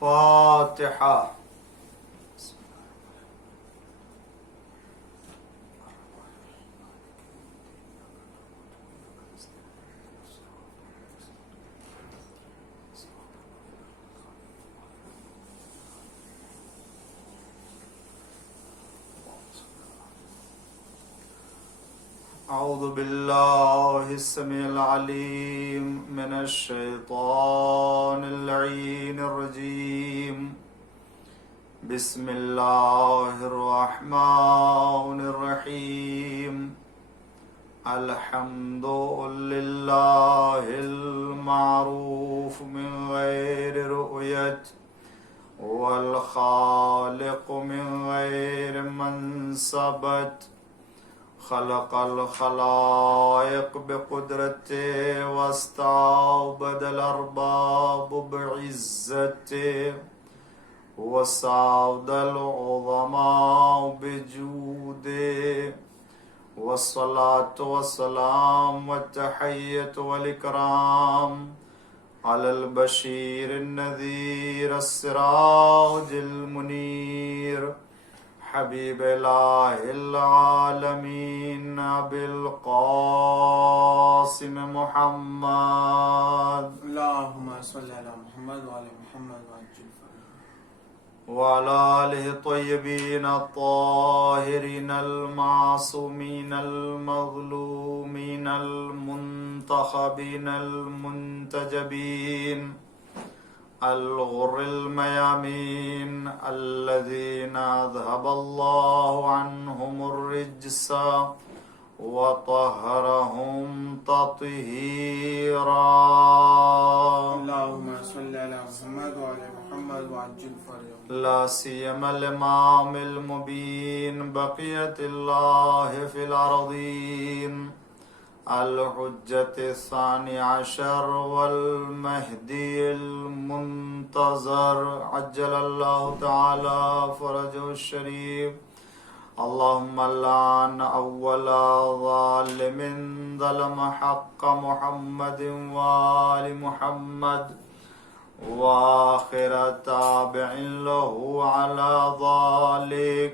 فاتحہ. اعوذ باللہ السمیع العلیم من الشیطان اللعین الرجیم. بسم اللہ الرحمن الرحیم. الحمد للہ المعروف من غیر رؤیت والخالق من غیر منصبت. خلق الخلائق بقدرته واستعبد الأرباب بعزته وسعد العظماء بجوده. والصلاة والسلام والتحية والإكرام على البشير النذير السراج المنير حبیب الہ العالمین ابی القاسم محمد اللہم صلی علی محمد وعلی محمد وعجل فرجہ وعلی آلہ الطیبین الطاہرین المعصومین المظلومین المنتخبین المنتجبین الغر الميامين الذين أذهب الله عنهم الرجس وطهرهم تطهيرا. اللهم صل على محمد وعلى محمد وعجل فرجه لا سيما الإمام المبين بقية الله في الأرضين الحجة الثاني عشر والمهدي المنتظر عجل الله تعالى فرجه الشريف. اللهم لعن أول ظالم ظلم حق محمد وآل محمد وآخر تابع له على ذلك.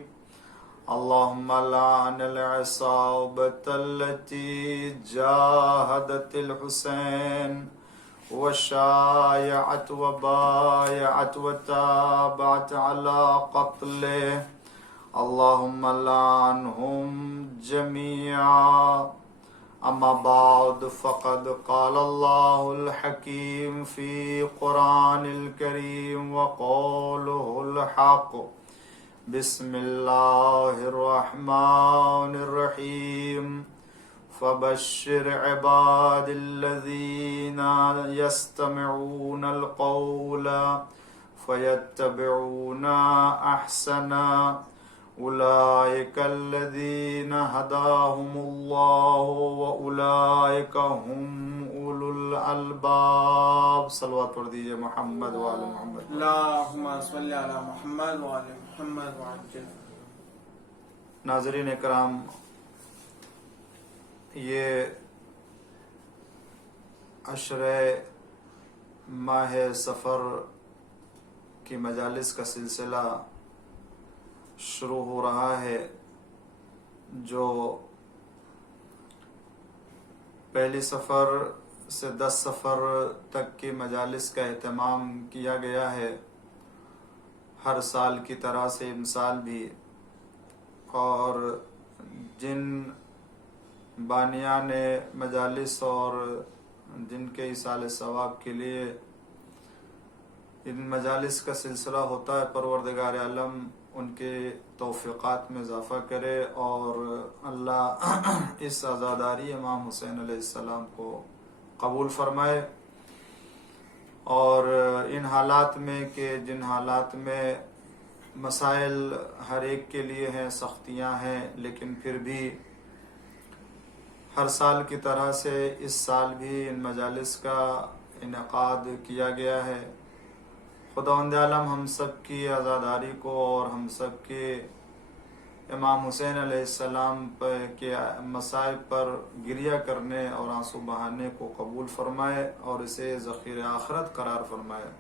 اللهم لعن العصابة التي جاهدت الحسين وشايعت وبايعت وتابعت على قتله. اللهم لعنهم جميعا. أما بعد فقد قال الله الحكيم في قرآن الكريم وقوله الحق. بسم اللہ الرحمن الرحیم. فبشر عباد الذین یستمعون القول فیتبعون احسنا. اولئک الذین ہداہم اللہ واولئک هم اولو الالباب. صلوات پڑھ دیجئے محمد وعلی محمد. اللہم صلی علی محمد وعلی محمد وعجل. ناظرین اکرام، یہ عشرہ ماہ سفر کی مجالس کا سلسلہ شروع ہو رہا ہے، جو پہلی سفر سے 10 سفر تک کی مجالس کا اہتمام کیا گیا ہے، ہر سال کی طرح سے امسال بھی. اور جن بانیان مجالس اور جن کے ایصال ثواب کے لیے ان مجالس کا سلسلہ ہوتا ہے، پروردگار عالم ان کے توفیقات میں اضافہ کرے اور اللہ اس عزاداری امام حسین علیہ السلام کو قبول فرمائے. اور ان حالات میں کہ جن حالات میں مسائل ہر ایک کے لیے ہیں، سختیاں ہیں، لیکن پھر بھی ہر سال کی طرح سے اس سال بھی ان مجالس کا انعقاد کیا گیا ہے. خداوند عالم ہم سب کی عزاداری کو اور ہم سب کے امام حسین علیہ السلام کے مصائب پر گریہ کرنے اور آنسو بہانے کو قبول فرمائے اور اسے ذخیرہ آخرت قرار فرمائے.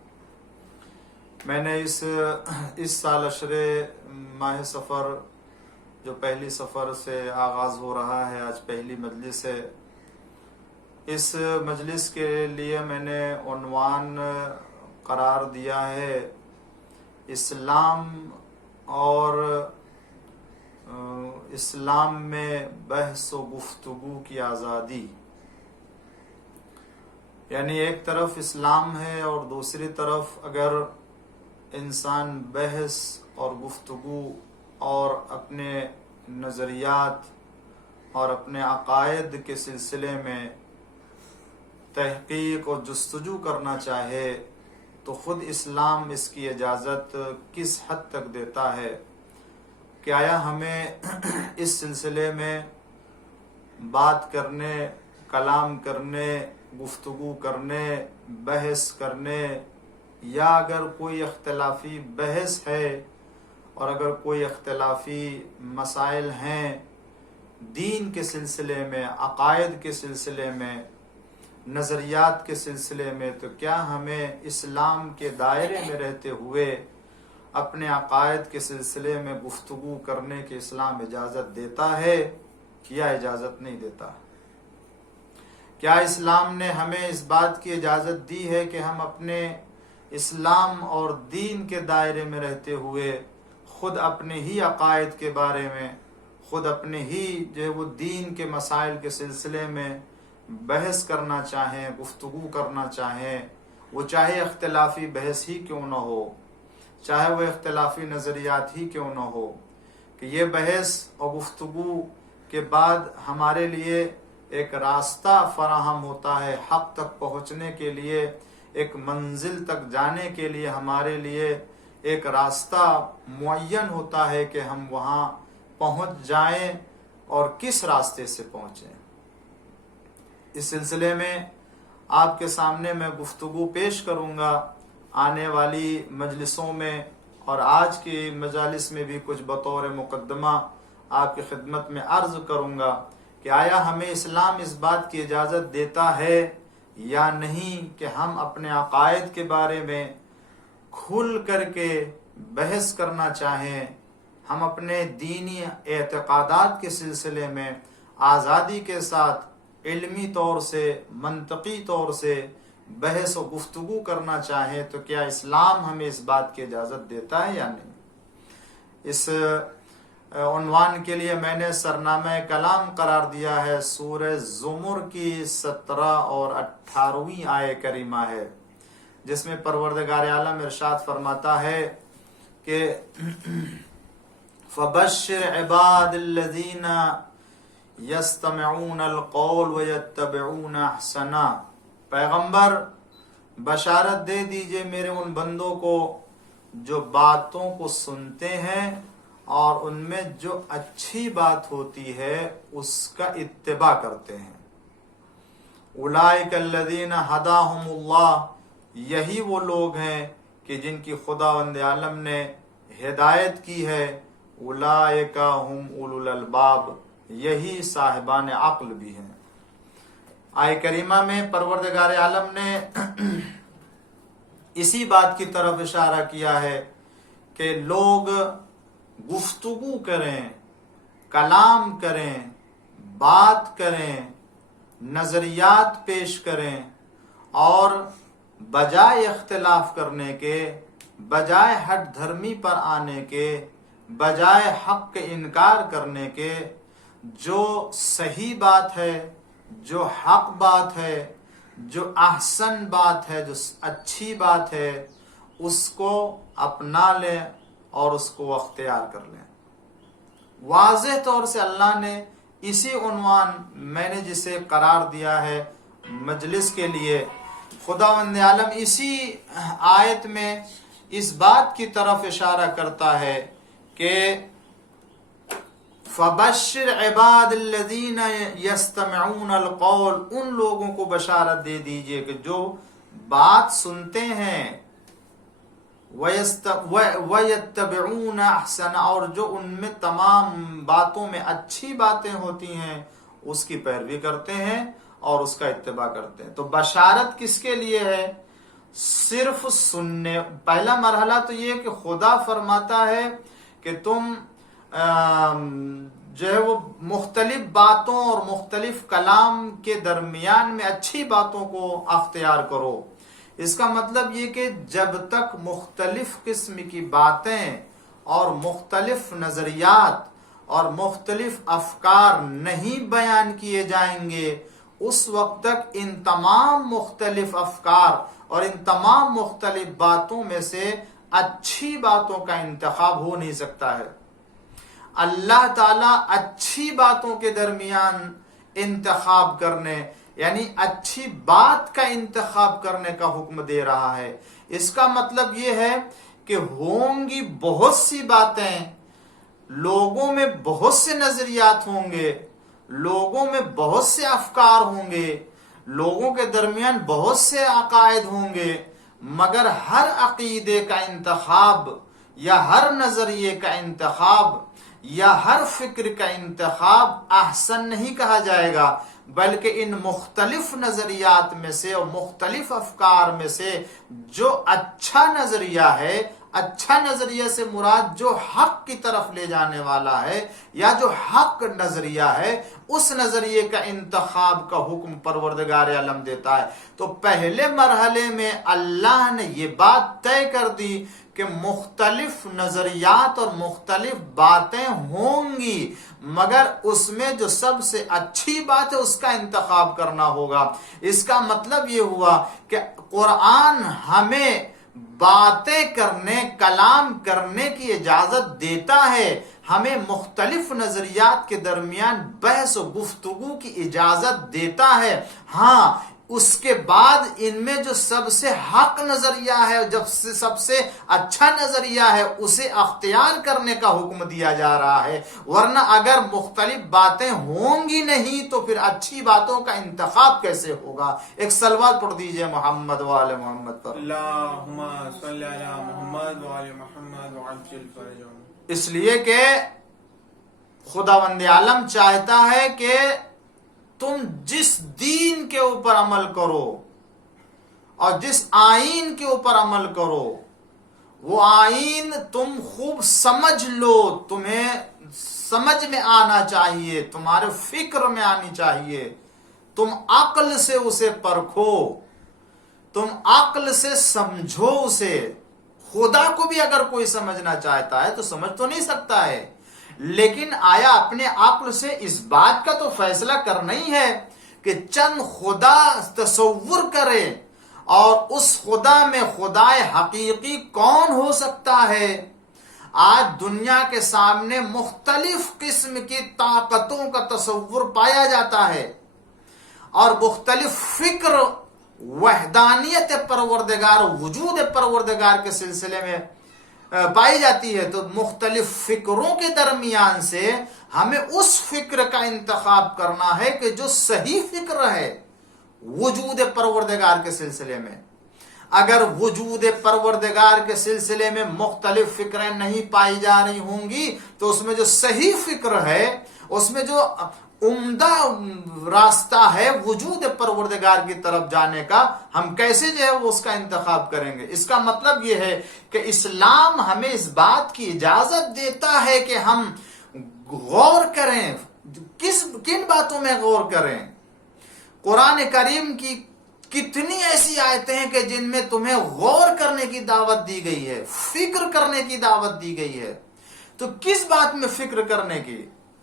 میں نے اس سال عشرے ماہ سفر جو پہلی سفر سے آغاز ہو رہا ہے، آج پہلی مجلس ہے، اس مجلس کے لیے میں نے عنوان قرار دیا ہے اسلام اور اسلام میں بحث و گفتگو کی آزادی. یعنی ایک طرف اسلام ہے اور دوسری طرف اگر انسان بحث اور گفتگو اور اپنے نظریات اور اپنے عقائد کے سلسلے میں تحقیق اور جستجو کرنا چاہے تو خود اسلام اس کی اجازت کس حد تک دیتا ہے کہ آیا ہمیں اس سلسلے میں بات کرنے، کلام کرنے، گفتگو کرنے، بحث کرنے، یا اگر کوئی اختلافی بحث ہے اور اگر کوئی اختلافی مسائل ہیں دین کے سلسلے میں، عقائد کے سلسلے میں، نظریات کے سلسلے میں، تو کیا ہمیں اسلام کے دائرے میں رہتے ہوئے اپنے عقائد کے سلسلے میں گفتگو کرنے کی اسلام اجازت دیتا ہے یا اجازت نہیں دیتا؟ کیا اسلام نے ہمیں اس بات کی اجازت دی ہے کہ ہم اپنے اسلام اور دین کے دائرے میں رہتے ہوئے خود اپنے ہی عقائد کے بارے میں، خود اپنے ہی جو وہ دین کے مسائل کے سلسلے میں بحث کرنا چاہیں، گفتگو کرنا چاہیں، وہ چاہے اختلافی بحث ہی کیوں نہ ہو، چاہے وہ اختلافی نظریات ہی کیوں نہ ہو، کہ یہ بحث اور گفتگو کے بعد ہمارے لیے ایک راستہ فراہم ہوتا ہے، حق تک پہنچنے کے لیے، ایک منزل تک جانے کے لیے ہمارے لیے ایک راستہ معین ہوتا ہے کہ ہم وہاں پہنچ جائیں اور کس راستے سے پہنچیں. اس سلسلے میں آپ کے سامنے میں گفتگو پیش کروں گا آنے والی مجلسوں میں، اور آج کی مجالس میں بھی کچھ بطور مقدمہ آپ کی خدمت میں عرض کروں گا کہ آیا ہمیں اسلام اس بات کی اجازت دیتا ہے یا نہیں کہ ہم اپنے عقائد کے بارے میں کھل کر کے بحث کرنا چاہیں، ہم اپنے دینی اعتقادات کے سلسلے میں آزادی کے ساتھ علمی طور سے، منطقی طور سے بحث و گفتگو کرنا چاہیں، تو کیا اسلام ہمیں اس بات کی اجازت دیتا ہے یا نہیں؟ اس عنوان کے لیے میں نے سرنامہ کلام قرار دیا ہے سورہ زمر کی 17 اور 18ویں آیہ کریمہ ہے، جس میں پروردگار عالم ارشاد فرماتا ہے کہ فَبَشِّرْ عِبَادِ الَّذِينَ يَسْتَمِعُونَ الْقَوْلَ وَيَتَّبِعُونَ أَحْسَنَهُ، پیغمبر بشارت دے دیجئے میرے ان بندوں کو جو باتوں کو سنتے ہیں اور ان میں جو اچھی بات ہوتی ہے اس کا اتباع کرتے ہیں. اولئک الذین ھداھم اللہ، یہی وہ لوگ ہیں کہ جن کی خداوند عالم نے ہدایت کی ہے. اولئک ھم اولو الالباب، یہی صاحبان عقل بھی ہیں. آیہ کریمہ میں پروردگار عالم نے اسی بات کی طرف اشارہ کیا ہے کہ لوگ گفتگو کریں، کلام کریں، بات کریں، نظریات پیش کریں، اور بجائے اختلاف کرنے کے، بجائے ہٹ دھرمی پر آنے کے، بجائے حق کے انکار کرنے کے، جو صحیح بات ہے، جو حق بات ہے، جو احسن بات ہے، جو اچھی بات ہے، اس کو اپنا لیں اور اس کو اختیار کر لیں. واضح طور سے اللہ نے اسی عنوان میں نے جسے قرار دیا ہے مجلس کے لیے، خداوند عالم اسی آیت میں اس بات کی طرف اشارہ کرتا ہے کہ فَبَشِّرْ عِبَادِ الَّذِينَ يَسْتَمِعُونَ الْقَوْلَ، ان لوگوں کو بشارت دے دیجئے کہ جو بات سنتے ہیں، وَيَتَّبِعُونَ أَحْسَنَ، اور جو ان میں تمام باتوں میں اچھی باتیں ہوتی ہیں اس کی پیروی کرتے ہیں اور اس کا اتباع کرتے ہیں. تو بشارت کس کے لیے ہے؟ صرف سننے. پہلا مرحلہ تو یہ کہ خدا فرماتا ہے کہ تم جو ہے وہ مختلف باتوں اور مختلف کلام کے درمیان میں اچھی باتوں کو اختیار کرو. اس کا مطلب یہ کہ جب تک مختلف قسم کی باتیں اور مختلف نظریات اور مختلف افکار نہیں بیان کیے جائیں گے، اس وقت تک ان تمام مختلف افکار اور ان تمام مختلف باتوں میں سے اچھی باتوں کا انتخاب ہو نہیں سکتا ہے. اللہ تعالیٰ اچھی باتوں کے درمیان انتخاب کرنے، یعنی اچھی بات کا انتخاب کرنے کا حکم دے رہا ہے. اس کا مطلب یہ ہے کہ ہوں گی بہت سی باتیں، لوگوں میں بہت سے نظریات ہوں گے، لوگوں میں بہت سے افکار ہوں گے، لوگوں کے درمیان بہت سے عقائد ہوں گے، مگر ہر عقیدے کا انتخاب یا ہر نظریے کا انتخاب یا ہر فکر کا انتخاب احسن نہیں کہا جائے گا، بلکہ ان مختلف نظریات میں سے اور مختلف افکار میں سے جو اچھا نظریہ ہے، اچھا نظریہ سے مراد جو حق کی طرف لے جانے والا ہے یا جو حق نظریہ ہے، اس نظریے کا انتخاب کا حکم پروردگار عالم دیتا ہے. تو پہلے مرحلے میں اللہ نے یہ بات طے کر دی کہ مختلف نظریات اور مختلف باتیں ہوں گی، مگر اس میں جو سب سے اچھی بات ہے اس کا انتخاب کرنا ہوگا. اس کا مطلب یہ ہوا کہ قرآن ہمیں باتیں کرنے، کلام کرنے کی اجازت دیتا ہے، ہمیں مختلف نظریات کے درمیان بحث و گفتگو کی اجازت دیتا ہے. ہاں، اس کے بعد ان میں جو سب سے حق نظریہ ہے، جب سے سب سے اچھا نظریہ ہے، اسے اختیار کرنے کا حکم دیا جا رہا ہے. ورنہ اگر مختلف باتیں ہوں گی نہیں تو پھر اچھی باتوں کا انتخاب کیسے ہوگا؟ ایک صلوات پڑھ دیجئے محمد وآل محمد پر. اللہم صلی علی محمد وآل محمد وعجل فرجهم. اس لیے کہ خداوند عالم چاہتا ہے کہ تم جس دین کے اوپر عمل کرو اور جس آئین کے اوپر عمل کرو، وہ آئین تم خوب سمجھ لو، تمہیں سمجھ میں آنا چاہیے، تمہارے فکر میں آنی چاہیے، تم عقل سے اسے پرکھو، تم عقل سے سمجھو اسے. خدا کو بھی اگر کوئی سمجھنا چاہتا ہے تو سمجھ تو نہیں سکتا ہے، لیکن آیا اپنے عقل سے اس بات کا تو فیصلہ کرنا ہی ہے کہ چند خدا تصور کرے اور اس خدا میں خدائے حقیقی کون ہو سکتا ہے. آج دنیا کے سامنے مختلف قسم کی طاقتوں کا تصور پایا جاتا ہے اور مختلف فکر وحدانیت پروردگار، وجود پروردگار کے سلسلے میں پائی جاتی ہے. تو مختلف فکروں کے درمیان سے ہمیں اس فکر کا انتخاب کرنا ہے کہ جو صحیح فکر ہے وجود پروردگار کے سلسلے میں. اگر وجود پروردگار کے سلسلے میں مختلف فکریں نہیں پائی جا رہی ہوں گی تو اس میں جو صحیح فکر ہے، اس میں جو عمدہ راستہ ہے وجود پروردگار کی طرف جانے کا، ہم کیسے جو ہے وہ اس کا انتخاب کریں گے؟ اس کا مطلب یہ ہے کہ اسلام ہمیں اس بات کی اجازت دیتا ہے کہ ہم غور کریں. کن باتوں میں غور کریں؟ قرآن کریم کی کتنی ایسی آیتیں ہیں کہ جن میں تمہیں غور کرنے کی دعوت دی گئی ہے، فکر کرنے کی دعوت دی گئی ہے. تو کس بات میں فکر کرنے کی؟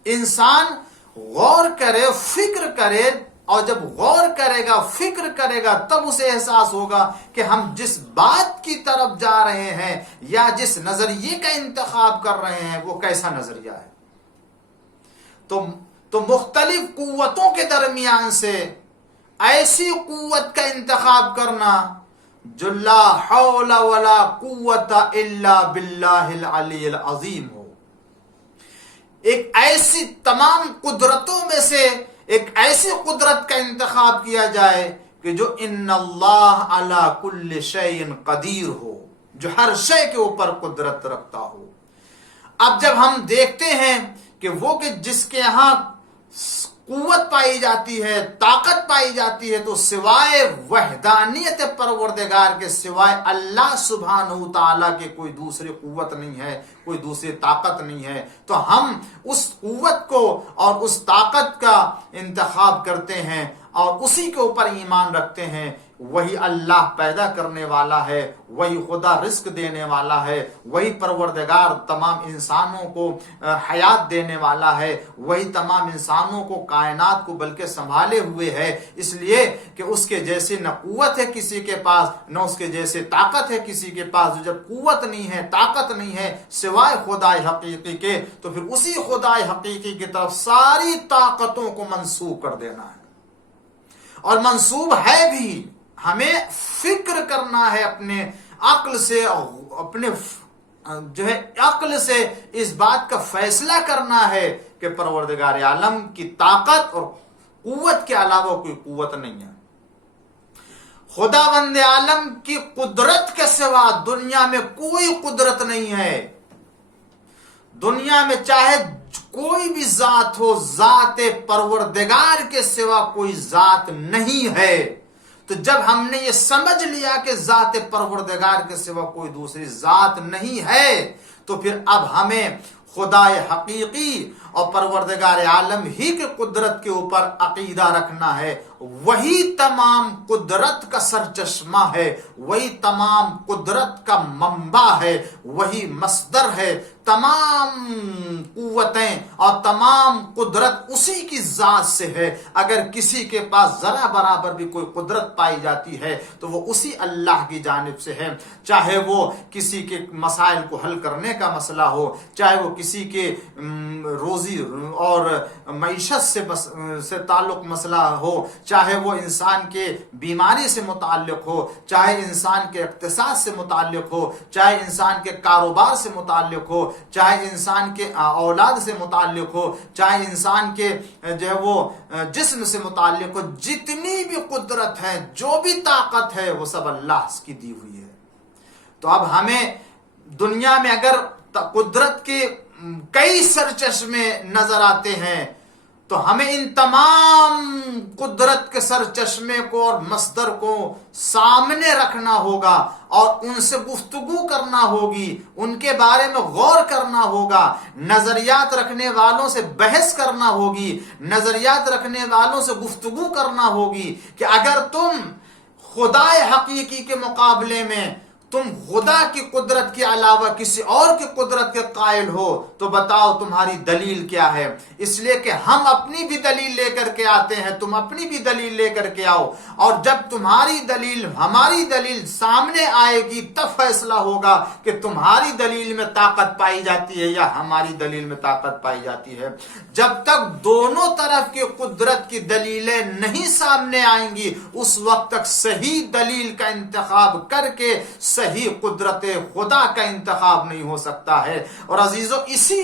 انسان غور کرے، فکر کرے، اور جب غور کرے گا، فکر کرے گا، تب اسے احساس ہوگا کہ ہم جس بات کی طرف جا رہے ہیں یا جس نظریے کا انتخاب کر رہے ہیں وہ کیسا نظریہ ہے. تو مختلف قوتوں کے درمیان سے ایسی قوت کا انتخاب کرنا جو لا حول ولا قوت الا باللہ العلی العظیم ہو. ایک ایسی تمام قدرتوں میں سے ایک ایسی قدرت کا انتخاب کیا جائے کہ جو ان اللہ علی کل شیء قدیر ہو، جو ہر شے کے اوپر قدرت رکھتا ہو. اب جب ہم دیکھتے ہیں کہ وہ کہ جس کے ہاں قوت پائی جاتی ہے، طاقت پائی جاتی ہے، تو سوائے وحدانیت پروردگار کے، سوائے اللہ سبحانہ وتعالی کے کوئی دوسری قوت نہیں ہے، کوئی دوسری طاقت نہیں ہے۔ تو ہم اس قوت کو اور اس طاقت کا انتخاب کرتے ہیں اور اسی کے اوپر ایمان رکھتے ہیں۔ وہی اللہ پیدا کرنے والا ہے، وہی خدا رزق دینے والا ہے، وہی پروردگار تمام انسانوں کو حیات دینے والا ہے، وہی تمام انسانوں کو، کائنات کو بلکہ سنبھالے ہوئے ہے۔ اس لیے کہ اس کے جیسی نہ قوت ہے کسی کے پاس، نہ اس کے جیسے طاقت ہے کسی کے پاس۔ جب قوت نہیں ہے، طاقت نہیں ہے سوائے خدا حقیقی کے، تو پھر اسی خدا حقیقی کی طرف ساری طاقتوں کو منسوب کر دینا ہے، اور منسوب ہے بھی۔ ہمیں فکر کرنا ہے اپنے عقل سے، اپنے جو ہے عقل سے اس بات کا فیصلہ کرنا ہے کہ پروردگار عالم کی طاقت اور قوت کے علاوہ کوئی قوت نہیں ہے۔ خداوند عالم کی قدرت کے سوا دنیا میں کوئی قدرت نہیں ہے۔ دنیا میں چاہے کوئی بھی ذات ہو، ذات پروردگار کے سوا کوئی ذات نہیں ہے۔ تو جب ہم نے یہ سمجھ لیا کہ ذات پروردگار کے سوا کوئی دوسری ذات نہیں ہے، تو پھر اب ہمیں خدا حقیقی اور پروردگار عالم ہی کے قدرت کے اوپر عقیدہ رکھنا ہے۔ وہی تمام قدرت کا سرچشمہ ہے، وہی تمام قدرت کا منبع ہے، وہی مصدر ہے۔ تمام قوتیں اور تمام قدرت اسی کی ذات سے ہے۔ اگر کسی کے پاس ذرا برابر بھی کوئی قدرت پائی جاتی ہے تو وہ اسی اللہ کی جانب سے ہے، چاہے وہ کسی کے مسائل کو حل کرنے کا مسئلہ ہو، چاہے وہ کسی کے روزی اور معیشت سے تعلق مسئلہ ہو، چاہے وہ انسان کے بیماری سے متعلق ہو، چاہے انسان کے اقتصاد سے متعلق ہو، چاہے انسان کے کاروبار سے متعلق ہو، چاہے انسان کے اولاد سے متعلق ہو، چاہے انسان کے جو ہے وہ جسم سے متعلق ہو، جتنی بھی قدرت ہے، جو بھی طاقت ہے، وہ سب اللہ کی دی ہوئی ہے۔ تو اب ہمیں دنیا میں اگر قدرت کے کئی سرچشمے نظر آتے ہیں تو ہمیں ان تمام قدرت کے سرچشمے کو اور مصدر کو سامنے رکھنا ہوگا اور ان سے گفتگو کرنا ہوگی، ان کے بارے میں غور کرنا ہوگا، نظریات رکھنے والوں سے بحث کرنا ہوگی، نظریات رکھنے والوں سے گفتگو کرنا ہوگی کہ اگر تم خدا حقیقی کے مقابلے میں تم خدا کی قدرت کے علاوہ کسی اور کی قدرت کے قائل ہو تو بتاؤ تمہاری دلیل کیا ہے۔ اس لیے کہ ہم اپنی بھی دلیل لے کر کے آتے ہیں، تم اپنی بھی دلیل لے کر کے آؤ، اور جب تمہاری دلیل ہماری دلیل سامنے آئے گی تب فیصلہ ہوگا کہ تمہاری دلیل میں طاقت پائی جاتی ہے یا ہماری دلیل میں طاقت پائی جاتی ہے۔ جب تک دونوں طرف کی قدرت کی دلیلیں نہیں سامنے آئیں گی اس وقت تک صحیح دلیل کا انتخاب کر کے صحیح قدرت خدا کا انتخاب نہیں ہو سکتا ہے۔ اور عزیزو اسی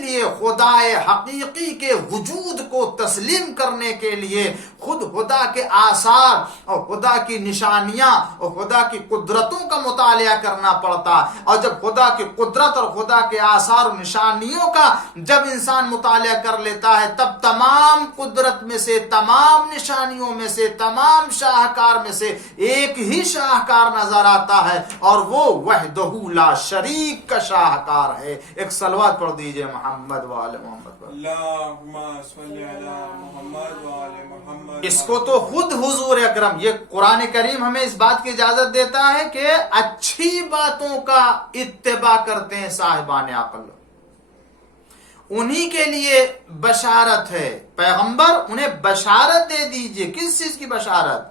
لیے خدا حقیقی کے وجود کو تسلیم کرنے کے لیے خود خدا کے آثار اور خدا کی نشانیاں اور خدا کی قدرتوں کا مطالعہ کرنا پڑتا۔ اور جب خدا کی قدرت اور خدا کے آثار اور نشانیوں کا جب انسان مطالعہ کر لیتا ہے تب تمام قدرت میں سے، تمام نشانیوں میں سے، تمام شاہکار میں سے ایک ہی شاہکار نظر آتا ہے، اور وہ وحدہ لا شریک کا شاہکار ہے۔ ایک صلوات پڑھ دیجئے محمد و آل محمد۔ اللہم صلی علی محمد و آل محمد۔ اس کو تو خود حضور اکرم، یہ قرآن کریم ہمیں اس بات کی اجازت دیتا ہے کہ اچھی باتوں کا اتباع کرتے ہیں صاحبان عقل، انہی کے لیے بشارت ہے۔ پیغمبر انہیں بشارت دے دیجئے، کس چیز کی بشارت؟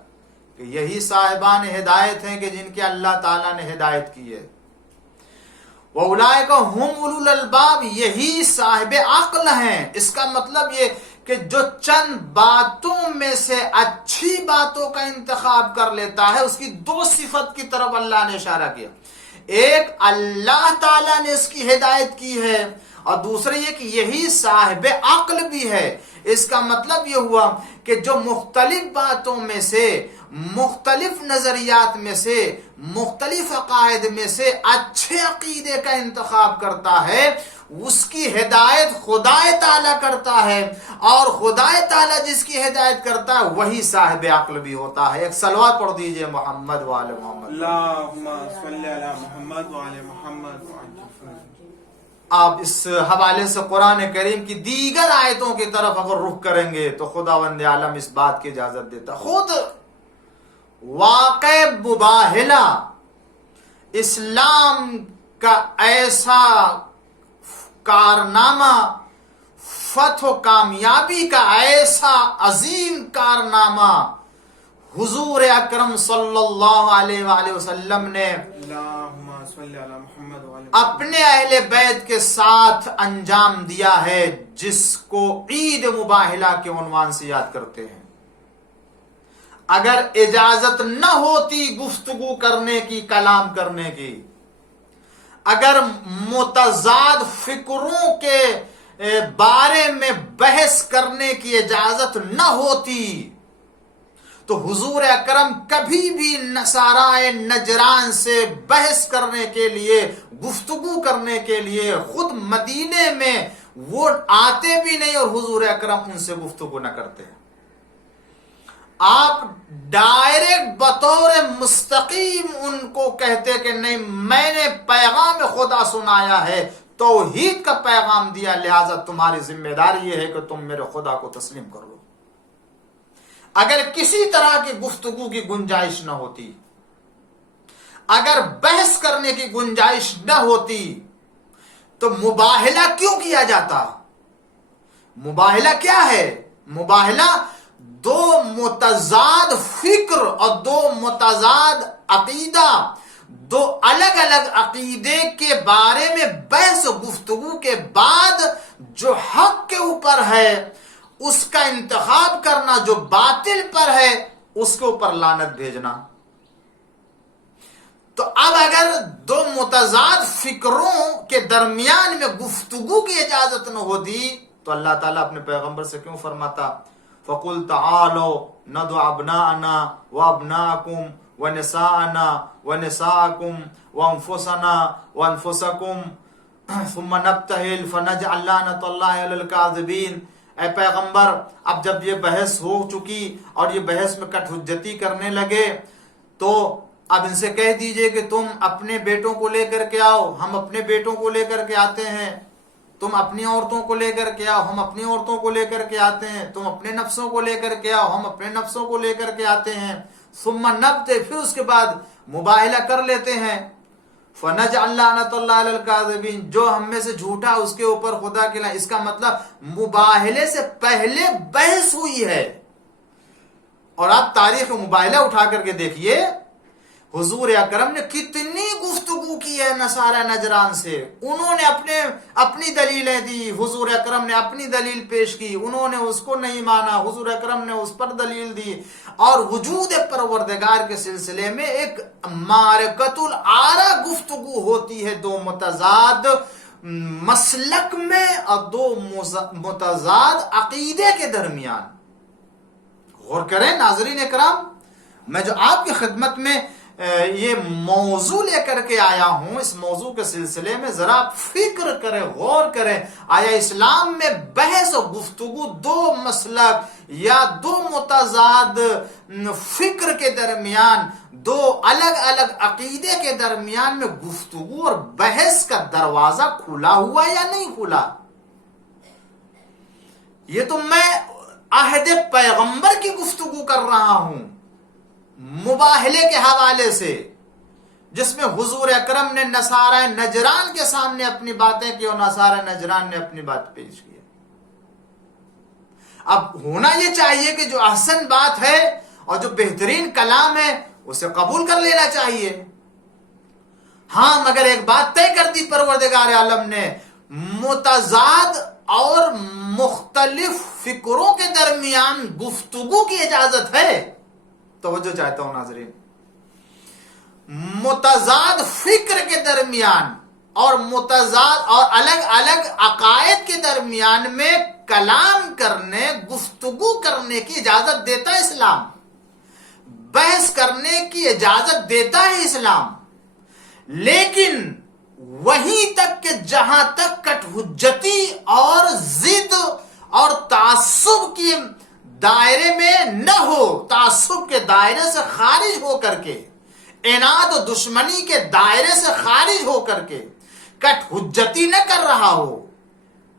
کہ یہی صاحبان ہدایت ہیں کہ جن کے اللہ تعالیٰ نے ہدایت کی ہے۔ وَأُولَئِكَ هُمْ أُولُو الْأَلْبَابِ، یہی صاحب عقل ہیں۔ اس کا مطلب یہ کہ جو چند باتوں میں سے اچھی باتوں کا انتخاب کر لیتا ہے، اس کی دو صفت کی طرف اللہ نے اشارہ کیا۔ ایک، اللہ تعالیٰ نے اس کی ہدایت کی ہے، اور دوسرے یہ کہ یہی صاحب عقل بھی ہے۔ اس کا مطلب یہ ہوا کہ جو مختلف باتوں میں سے، مختلف نظریات میں سے، مختلف عقائد میں سے اچھے عقیدے کا انتخاب کرتا ہے، اس کی ہدایت خدا تعالیٰ کرتا ہے، اور خدا تعالیٰ جس کی ہدایت کرتا ہے وہی صاحب عقل بھی ہوتا ہے۔ ایک صلوات پڑھ دیجئے محمد وآل محمد۔ اللہم صلی علی محمد وعلی محمد وعجل۔ آپ اس حوالے سے قرآن کریم کی دیگر آیتوں کی طرف اگر رخ کریں گے تو خداوند عالم اس بات کی اجازت دیتا۔ خود واقع مباہلہ اسلام کا ایسا کارنامہ، فتح و کامیابی کا ایسا عظیم کارنامہ حضور اکرم صلی اللہ علیہ وآلہ وسلم نے اللہم صلی علی محمد وعلی اپنے اہل بیت کے ساتھ انجام دیا ہے، جس کو عید مباہلہ کے عنوان سے یاد کرتے ہیں۔ اگر اجازت نہ ہوتی گفتگو کرنے کی، کلام کرنے کی، اگر متضاد فکروں کے بارے میں بحث کرنے کی اجازت نہ ہوتی تو حضور اکرم کبھی بھی نصارائے نجران سے بحث کرنے کے لیے، گفتگو کرنے کے لیے خود مدینے میں وہ آتے بھی نہیں، اور حضور اکرم ان سے گفتگو نہ کرتے۔ آپ ڈائریکٹ بطور مستقیم ان کو کہتے کہ نہیں، میں نے پیغام خدا سنایا ہے، توحید کا پیغام دیا، لہذا تمہاری ذمہ داری یہ ہے کہ تم میرے خدا کو تسلیم کر لو۔ اگر کسی طرح کی گفتگو کی گنجائش نہ ہوتی، اگر بحث کرنے کی گنجائش نہ ہوتی تو مباہلہ کیوں کیا جاتا؟ مباہلہ کیا ہے؟ مباہلہ دو متضاد فکر اور دو متضاد عقیدہ، دو الگ الگ عقیدے کے بارے میں بحث و گفتگو کے بعد جو حق کے اوپر ہے اس کا انتخاب کرنا، جو باطل پر ہے اس کے اوپر لعنت بھیجنا۔ تو اب اگر دو متضاد فکروں کے درمیان میں گفتگو کی اجازت نہ ہوتی تو اللہ تعالیٰ اپنے پیغمبر سے کیوں فرماتا فَقُلْ تَعَالَوْا نَدْعُ أَبْنَاءَنَا وَأَبْنَاءَكُمْ وَنِسَاءَنَا وَنِسَاءَكُمْ وَأَنفُسَنَا وَأَنفُسَكُمْ ثُمَّ نَبْتَهِلْ فَنَجْعَلْ لَعْنَتَ اللَّهِ عَلَى الْكَاذِبِينَ۔ اے پیغمبر، اب جب یہ بحث ہو چکی اور یہ بحث میں کٹ حجتی کرنے لگے تو اب ان سے کہہ دیجئے کہ تم اپنے بیٹوں کو لے کر کے آؤ، ہم اپنے بیٹوں کو لے کر کے آتے ہیں، تم اپنی عورتوں کو لے کر کے آؤ، ہم اپنی عورتوں کو لے کر کے آتے ہیں، تم اپنے نفسوں کو لے کر کے آؤ، ہم اپنے نفسوں کو لے کر کے آتے ہیں، ثم نبتے، پھر اس کے بعد مباہلہ کر لیتے ہیں، فَنَجْعَلْ لَعْنَتَ اللَّهِ عَلَى الْكَاذِبِينَ، جو ہم میں سے جھوٹا اس کے اوپر خدا کے لائن۔ اس کا مطلب مباہلے سے پہلے بحث ہوئی ہے۔ اور آپ تاریخ مباہلہ اٹھا کر کے دیکھیے، حضور اکرم نے کتنی گفتگو کی ہے نصارہ نجران سے، انہوں نے اپنی دلیلیں دی، حضور اکرم نے اپنی دلیل پیش کی، انہوں نے اس کو نہیں مانا، حضور اکرم نے اس پر دلیل دی، اور وجود پروردگار کے سلسلے میں ایک معرکۃ الآراء گفتگو ہوتی ہے دو متضاد مسلک میں اور دو متضاد عقیدے کے درمیان۔ غور کریں ناظرین اکرام، میں جو آپ کی خدمت میں یہ موضوع لے کر کے آیا ہوں، اس موضوع کے سلسلے میں ذرا آپ فکر کریں، غور کریں، آیا اسلام میں بحث و گفتگو دو مسلک یا دو متضاد فکر کے درمیان، دو الگ الگ عقیدے کے درمیان میں گفتگو اور بحث کا دروازہ کھلا ہوا یا نہیں کھلا؟ یہ تو میں عہد پیغمبر کی گفتگو کر رہا ہوں، مباہلے کے حوالے سے، جس میں حضور اکرم نے نصارہ نجران کے سامنے اپنی باتیں کی اور نصارہ نجران نے اپنی بات پیش کی۔ اب ہونا یہ چاہیے کہ جو احسن بات ہے اور جو بہترین کلام ہے اسے قبول کر لینا چاہیے۔ ہاں، مگر ایک بات طے کر دی پروردگار عالم نے، متضاد اور مختلف فکروں کے درمیان گفتگو کی اجازت ہے۔ توجہ چاہتا ہوں ناظرین، متضاد فکر کے درمیان اور متضاد اور الگ الگ عقائد کے درمیان میں کلام کرنے، گفتگو کرنے کی اجازت دیتا ہے اسلام، بحث کرنے کی اجازت دیتا ہے اسلام، لیکن وہیں تک کہ جہاں تک کٹ حجتی اور ضد اور تعصب کی دائرے میں نہ ہو، تعصب کے دائرے سے خارج ہو کر کے، عناد و دشمنی کے دائرے سے خارج ہو کر کے کٹ حجتی نہ کر رہا ہو،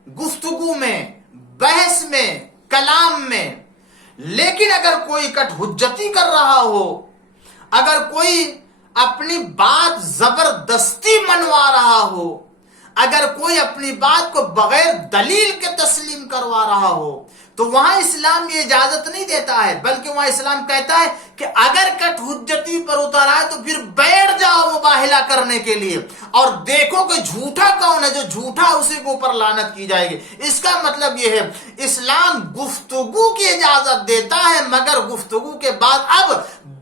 گفتگو میں، بحث میں، کلام میں۔ لیکن اگر کوئی کٹ حجتی کر رہا ہو، اگر کوئی اپنی بات زبردستی منوا رہا ہو، اگر کوئی اپنی بات کو بغیر دلیل کے تسلیم کروا رہا ہو، تو وہاں اسلام یہ اجازت نہیں دیتا ہے، بلکہ وہاں اسلام کہتا ہے کہ اگر کٹ حجتی پر اتر آئے تو پھر بیٹھ جاؤ مباہلہ کرنے کے لیے، اور دیکھو کہ جھوٹا کون ہے، جو جھوٹا اسی کے اوپر لعنت کی جائے گی۔ اس کا مطلب یہ ہے اسلام گفتگو کی اجازت دیتا ہے، مگر گفتگو کے بعد اب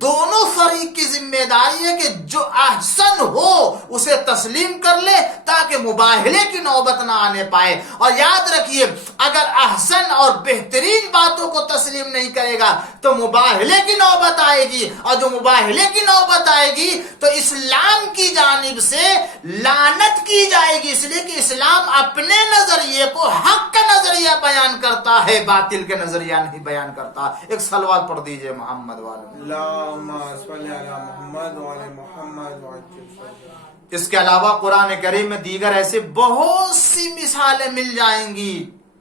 دونوں فریق کی ذمہ داری ہے کہ جو احسن ہو اسے تسلیم کر لے تاکہ مباہلے کی نوبت نہ آنے پائے۔ اور یاد رکھیے اگر احسن اور بہترین باتوں کو تسلیم نہیں کرے گا تو مباہلے کی نوبت آئے گی، اور جو مباہلے کی نوبت آئے گی تو اسلام کی جانب سے لعنت کی جائے گی، اس لیے کہ اسلام اپنے نظریے کو حق کا نظریہ بیان کرتا ہے، باطل کے نظریہ نہیں بیان کرتا۔ ایک صلوات پڑھ دیجئے محمد والے۔ اللہم صلی علی محمد وعلی محمد وعجل فرجہ۔ اس کے علاوہ قرآن کریم میں دیگر ایسے بہت سی مثالیں مل جائیں گی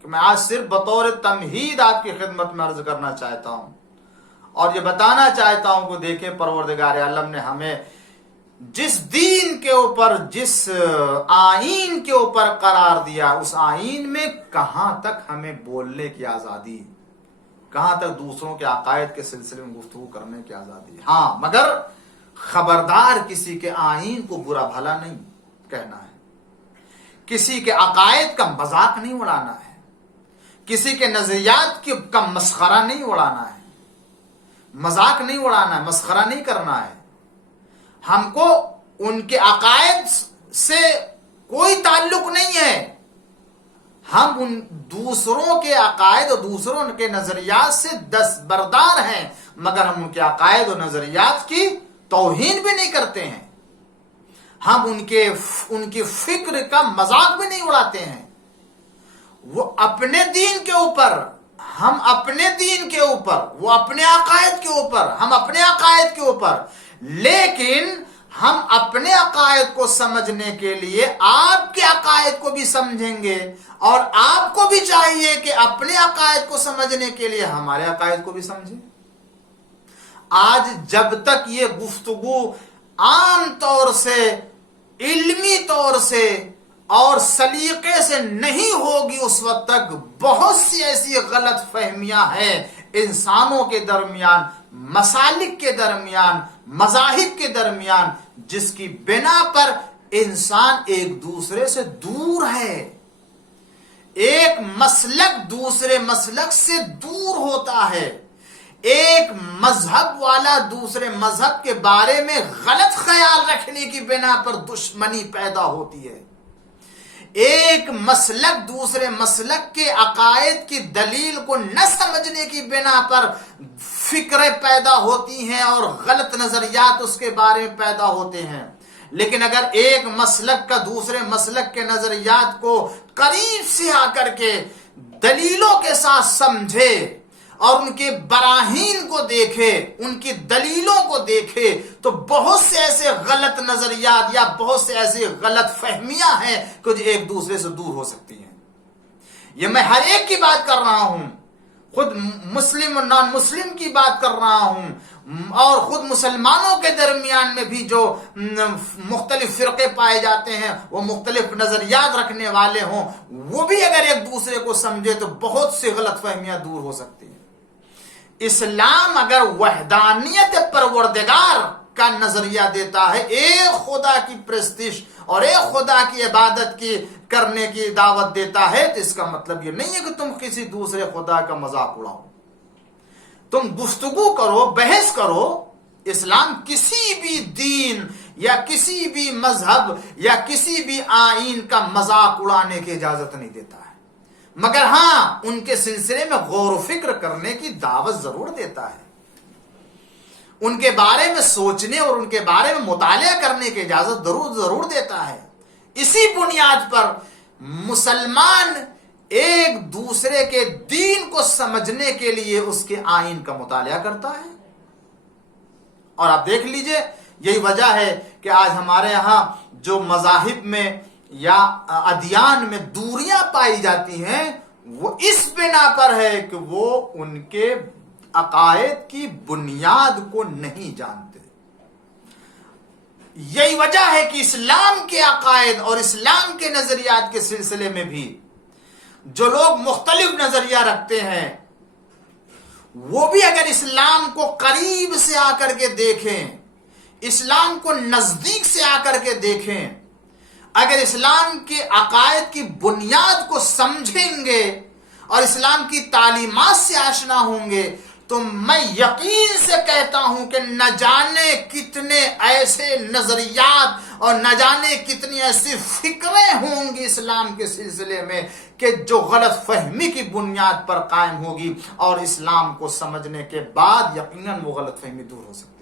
کہ میں آج صرف بطور تمہید آپ کی خدمت میں عرض کرنا چاہتا ہوں، اور یہ بتانا چاہتا ہوں کہ دیکھیں پروردگار عالم نے ہمیں جس دین کے اوپر، جس آئین کے اوپر قرار دیا، اس آئین میں کہاں تک ہمیں بولنے کی آزادی، کہاں تک دوسروں کے عقائد کے سلسلے میں گفتگو کرنے کی آزادی ہے۔ ہاں مگر خبردار کسی کے آئین کو برا بھلا نہیں کہنا ہے، کسی کے عقائد کا مذاق نہیں اڑانا ہے، کسی کے نظریات کا مسخرہ نہیں اڑانا ہے، مذاق نہیں اڑانا ہے، مسخرہ نہیں کرنا ہے۔ ہم کو ان کے عقائد سے کوئی تعلق نہیں ہے، ہم ان دوسروں کے عقائد اور دوسروں کے نظریات سے دستبردار ہیں، مگر ہم ان کے عقائد اور نظریات کی توہین بھی نہیں کرتے ہیں، ہم ان کی فکر کا مذاق بھی نہیں اڑاتے ہیں۔ وہ اپنے دین کے اوپر، ہم اپنے دین کے اوپر، وہ اپنے عقائد کے اوپر، ہم اپنے عقائد کے اوپر، لیکن ہم اپنے عقائد کو سمجھنے کے لیے آپ کے عقائد کو بھی سمجھیں گے، اور آپ کو بھی چاہیے کہ اپنے عقائد کو سمجھنے کے لیے ہمارے عقائد کو بھی سمجھیں۔ آج جب تک یہ گفتگو عام طور سے، علمی طور سے اور سلیقے سے نہیں ہوگی، اس وقت تک بہت سی ایسی غلط فہمیاں ہیں انسانوں کے درمیان، مسالک کے درمیان، مذاہب کے درمیان، جس کی بنا پر انسان ایک دوسرے سے دور ہے، ایک مسلک دوسرے مسلک سے دور ہوتا ہے، ایک مذہب والا دوسرے مذہب کے بارے میں غلط خیال رکھنے کی بنا پر دشمنی پیدا ہوتی ہے، ایک مسلک دوسرے مسلک کے عقائد کی دلیل کو نہ سمجھنے کی بنا پر فکریں پیدا ہوتی ہیں اور غلط نظریات اس کے بارے میں پیدا ہوتے ہیں۔ لیکن اگر ایک مسلک کا دوسرے مسلک کے نظریات کو قریب سے آ کر کے دلیلوں کے ساتھ سمجھے اور ان کے براہین کو دیکھے، ان کی دلیلوں کو دیکھے، تو بہت سے ایسے غلط نظریات یا بہت سے ایسی غلط فہمیاں ہیں کہ جو ایک دوسرے سے دور ہو سکتی ہیں۔ یہ میں ہر ایک کی بات کر رہا ہوں، خود مسلم اور نان مسلم کی بات کر رہا ہوں، اور خود مسلمانوں کے درمیان میں بھی جو مختلف فرقے پائے جاتے ہیں، وہ مختلف نظریات رکھنے والے ہوں، وہ بھی اگر ایک دوسرے کو سمجھے تو بہت سی غلط فہمیاں دور ہو سکتی ہیں۔ اسلام اگر وحدانیت پروردگار کا نظریہ دیتا ہے، ایک خدا کی پرستش اور ایک خدا کی عبادت کی کرنے کی دعوت دیتا ہے، تو اس کا مطلب یہ نہیں ہے کہ تم کسی دوسرے خدا کا مذاق اڑاؤ، تم گفتگو کرو، بحث کرو۔ اسلام کسی بھی دین یا کسی بھی مذہب یا کسی بھی آئین کا مذاق اڑانے کی اجازت نہیں دیتا ہے، مگر ہاں ان کے سلسلے میں غور و فکر کرنے کی دعوت ضرور دیتا ہے، ان کے بارے میں سوچنے اور ان کے بارے میں مطالعہ کرنے کی اجازت ضرور دیتا ہے۔ اسی بنیاد پر مسلمان ایک دوسرے کے دین کو سمجھنے کے لیے اس کے آئین کا مطالعہ کرتا ہے۔ اور آپ دیکھ لیجئے، یہی وجہ ہے کہ آج ہمارے ہاں جو مذاہب میں یا ادیان میں دوریاں پائی جاتی ہیں وہ اس بنا پر ہے کہ وہ ان کے عقائد کی بنیاد کو نہیں جانتے۔ یہی وجہ ہے کہ اسلام کے عقائد اور اسلام کے نظریات کے سلسلے میں بھی جو لوگ مختلف نظریہ رکھتے ہیں وہ بھی اگر اسلام کو قریب سے آ کر کے دیکھیں، اسلام کو نزدیک سے آ کر کے دیکھیں، اگر اسلام کے عقائد کی بنیاد کو سمجھیں گے اور اسلام کی تعلیمات سے آشنا ہوں گے تو میں یقین سے کہتا ہوں کہ نہ جانے کتنے ایسے نظریات اور نہ جانے کتنی ایسی فکریں ہوں گی اسلام کے سلسلے میں کہ جو غلط فہمی کی بنیاد پر قائم ہوگی، اور اسلام کو سمجھنے کے بعد یقیناً وہ غلط فہمی دور ہو سکتی ہے۔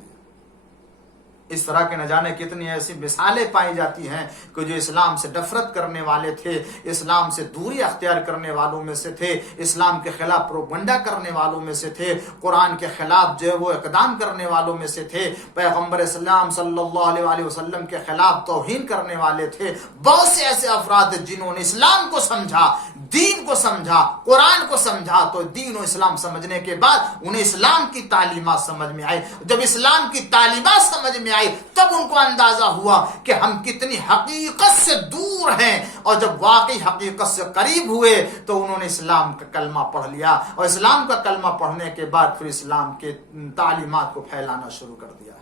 اس طرح کے نہ جانے کتنی ایسی مثالیں پائی جاتی ہیں کہ جو اسلام سے نفرت کرنے والے تھے، اسلام سے دوری اختیار کرنے والوں میں سے تھے، اسلام کے خلاف پروپگنڈا کرنے والوں میں سے تھے، قرآن کے خلاف جو ہے وہ اقدام کرنے والوں میں سے تھے، پیغمبر اسلام صلی اللہ علیہ وسلم کے خلاف توہین کرنے والے تھے۔ بہت سے ایسے افراد جنہوں نے اسلام کو سمجھا، دین کو سمجھا، قرآن کو سمجھا، تو دین و اسلام سمجھنے کے بعد انہیں اسلام کی تعلیمات سمجھ میں آئی۔ جب اسلام کی تعلیمات سمجھ میں آئی تب ان کو اندازہ ہوا کہ ہم کتنی حقیقت سے دور ہیں، اور جب واقعی حقیقت سے قریب ہوئے تو انہوں نے اسلام کا کلمہ پڑھ لیا، اور اسلام کا کلمہ پڑھنے کے بعد پھر اسلام کے تعلیمات کو پھیلانا شروع کر دیا۔